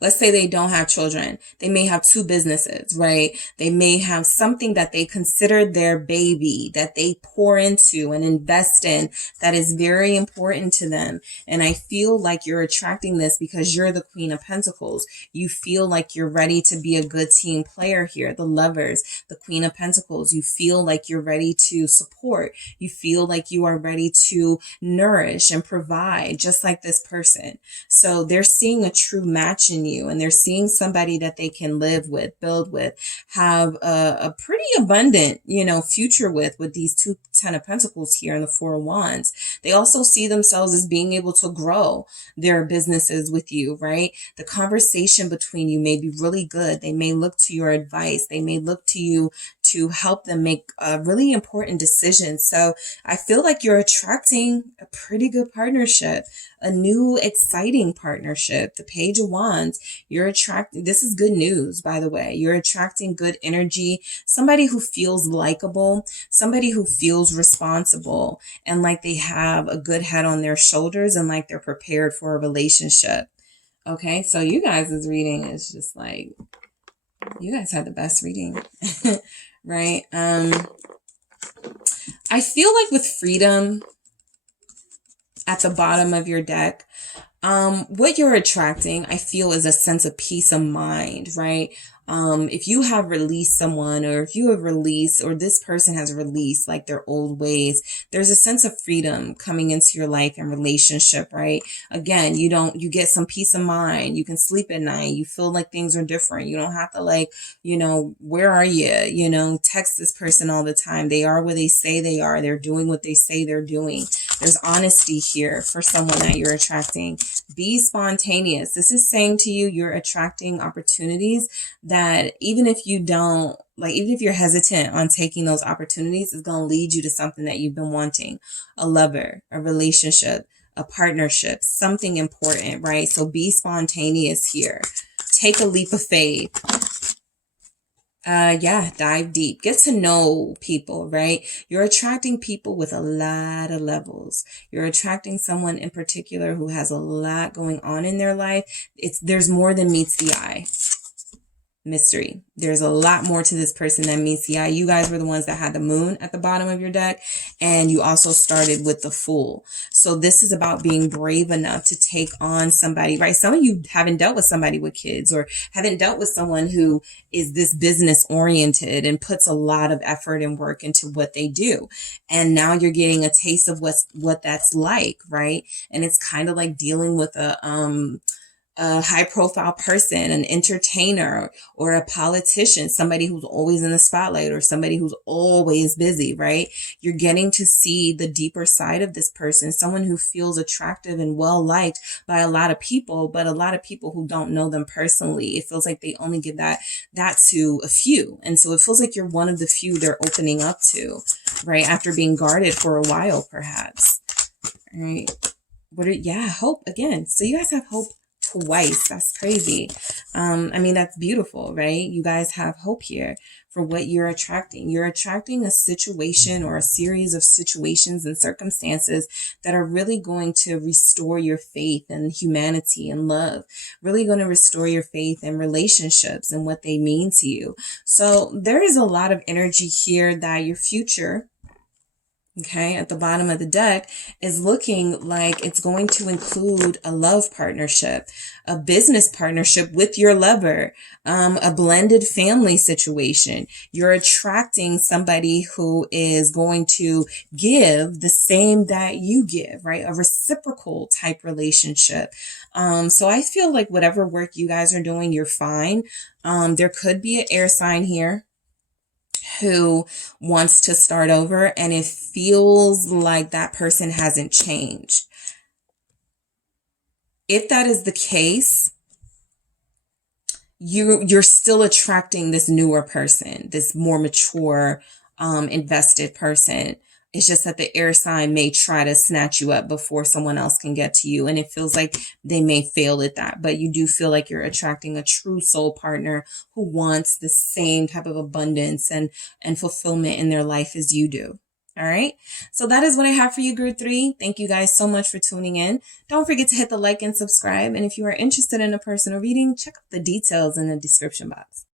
let's say they don't have children. They may have two businesses, right? They may have something that they consider their baby, that they pour into and invest in, that is very important to them. And I feel like you're attracting this because you're the Queen of Pentacles. You feel like you're ready to be a good team player here. The Lovers, the Queen of Pentacles. You feel like you're ready to support. You feel like you are ready to nourish and provide, just like this person. So they're seeing a true match in you, and they're seeing somebody that they can live with, build with, have a pretty abundant, future with these two Ten of Pentacles here and the Four of Wands. They also see themselves as being able to grow their businesses with you, right? The conversation between you may be really good. They may look to your advice. They may look to you to help them make really important decisions. So I feel like you're attracting a pretty good partnership, a new exciting partnership. The Page of Wands, you're attracting, this is good news, by the way. You're attracting good energy, somebody who feels likable, somebody who feels responsible, and like they have a good head on their shoulders, and like they're prepared for a relationship. Okay, so you guys' reading is just like, you guys had the best reading. Right? I feel like with freedom at the bottom of your deck, what you're attracting, I feel, is a sense of peace of mind, right? If you have released someone, or if you have released, or this person has released like their old ways, there's a sense of freedom coming into your life and relationship, right? Again, you get some peace of mind. You can sleep at night. You feel like things are different. You don't have to where are you? Text this person all the time. They are where they say they are. They're doing what they say they're doing. There's honesty here for someone that you're attracting. Be spontaneous. This is saying to you, you're attracting opportunities that even if you're hesitant on taking those opportunities, it's going to lead you to something that you've been wanting. A lover, a relationship, a partnership, something important, right? So be spontaneous here. Take a leap of faith. Dive deep. Get to know people, right? You're attracting people with a lot of levels. You're attracting someone in particular who has a lot going on in their life. There's more than meets the eye. Mystery. There's a lot more to this person than meets the eye. You guys were the ones that had the Moon at the bottom of your deck, and you also started with the Fool. So this is about being brave enough to take on somebody, right? Some of you haven't dealt with somebody with kids, or haven't dealt with someone who is this business oriented and puts a lot of effort and work into what they do. And now you're getting a taste of what that's like, right? And it's kind of like dealing with a high profile person, an entertainer, or a politician, somebody who's always in the spotlight, or somebody who's always busy, right? You're getting to see the deeper side of this person, someone who feels attractive and well liked by a lot of people, but a lot of people who don't know them personally. It feels like they only give that to a few. And so it feels like you're one of the few they're opening up to, right? After being guarded for a while, perhaps. All right. Hope again. So you guys have hope twice. That's crazy. That's beautiful, right? You guys have hope here for what you're attracting. You're attracting a situation or a series of situations and circumstances that are really going to restore your faith in humanity and love, really going to restore your faith in relationships and what they mean to you. So there is a lot of energy here that your future, okay, at the bottom of the deck, is looking like it's going to include a love partnership, a business partnership with your lover, a blended family situation. You're attracting somebody who is going to give the same that you give, right? A reciprocal type relationship. So I feel like whatever work you guys are doing, you're fine. There could be an air sign here. who wants to start over, and it feels like that person hasn't changed. If that is the case, you're still attracting this newer person, this more mature, invested person. It's just that the air sign may try to snatch you up before someone else can get to you. And it feels like they may fail at that. But you do feel like you're attracting a true soul partner who wants the same type of abundance and fulfillment in their life as you do. All right. So that is what I have for you, Group 3. Thank you guys so much for tuning in. Don't forget to hit the like and subscribe. And if you are interested in a personal reading, check out the details in the description box.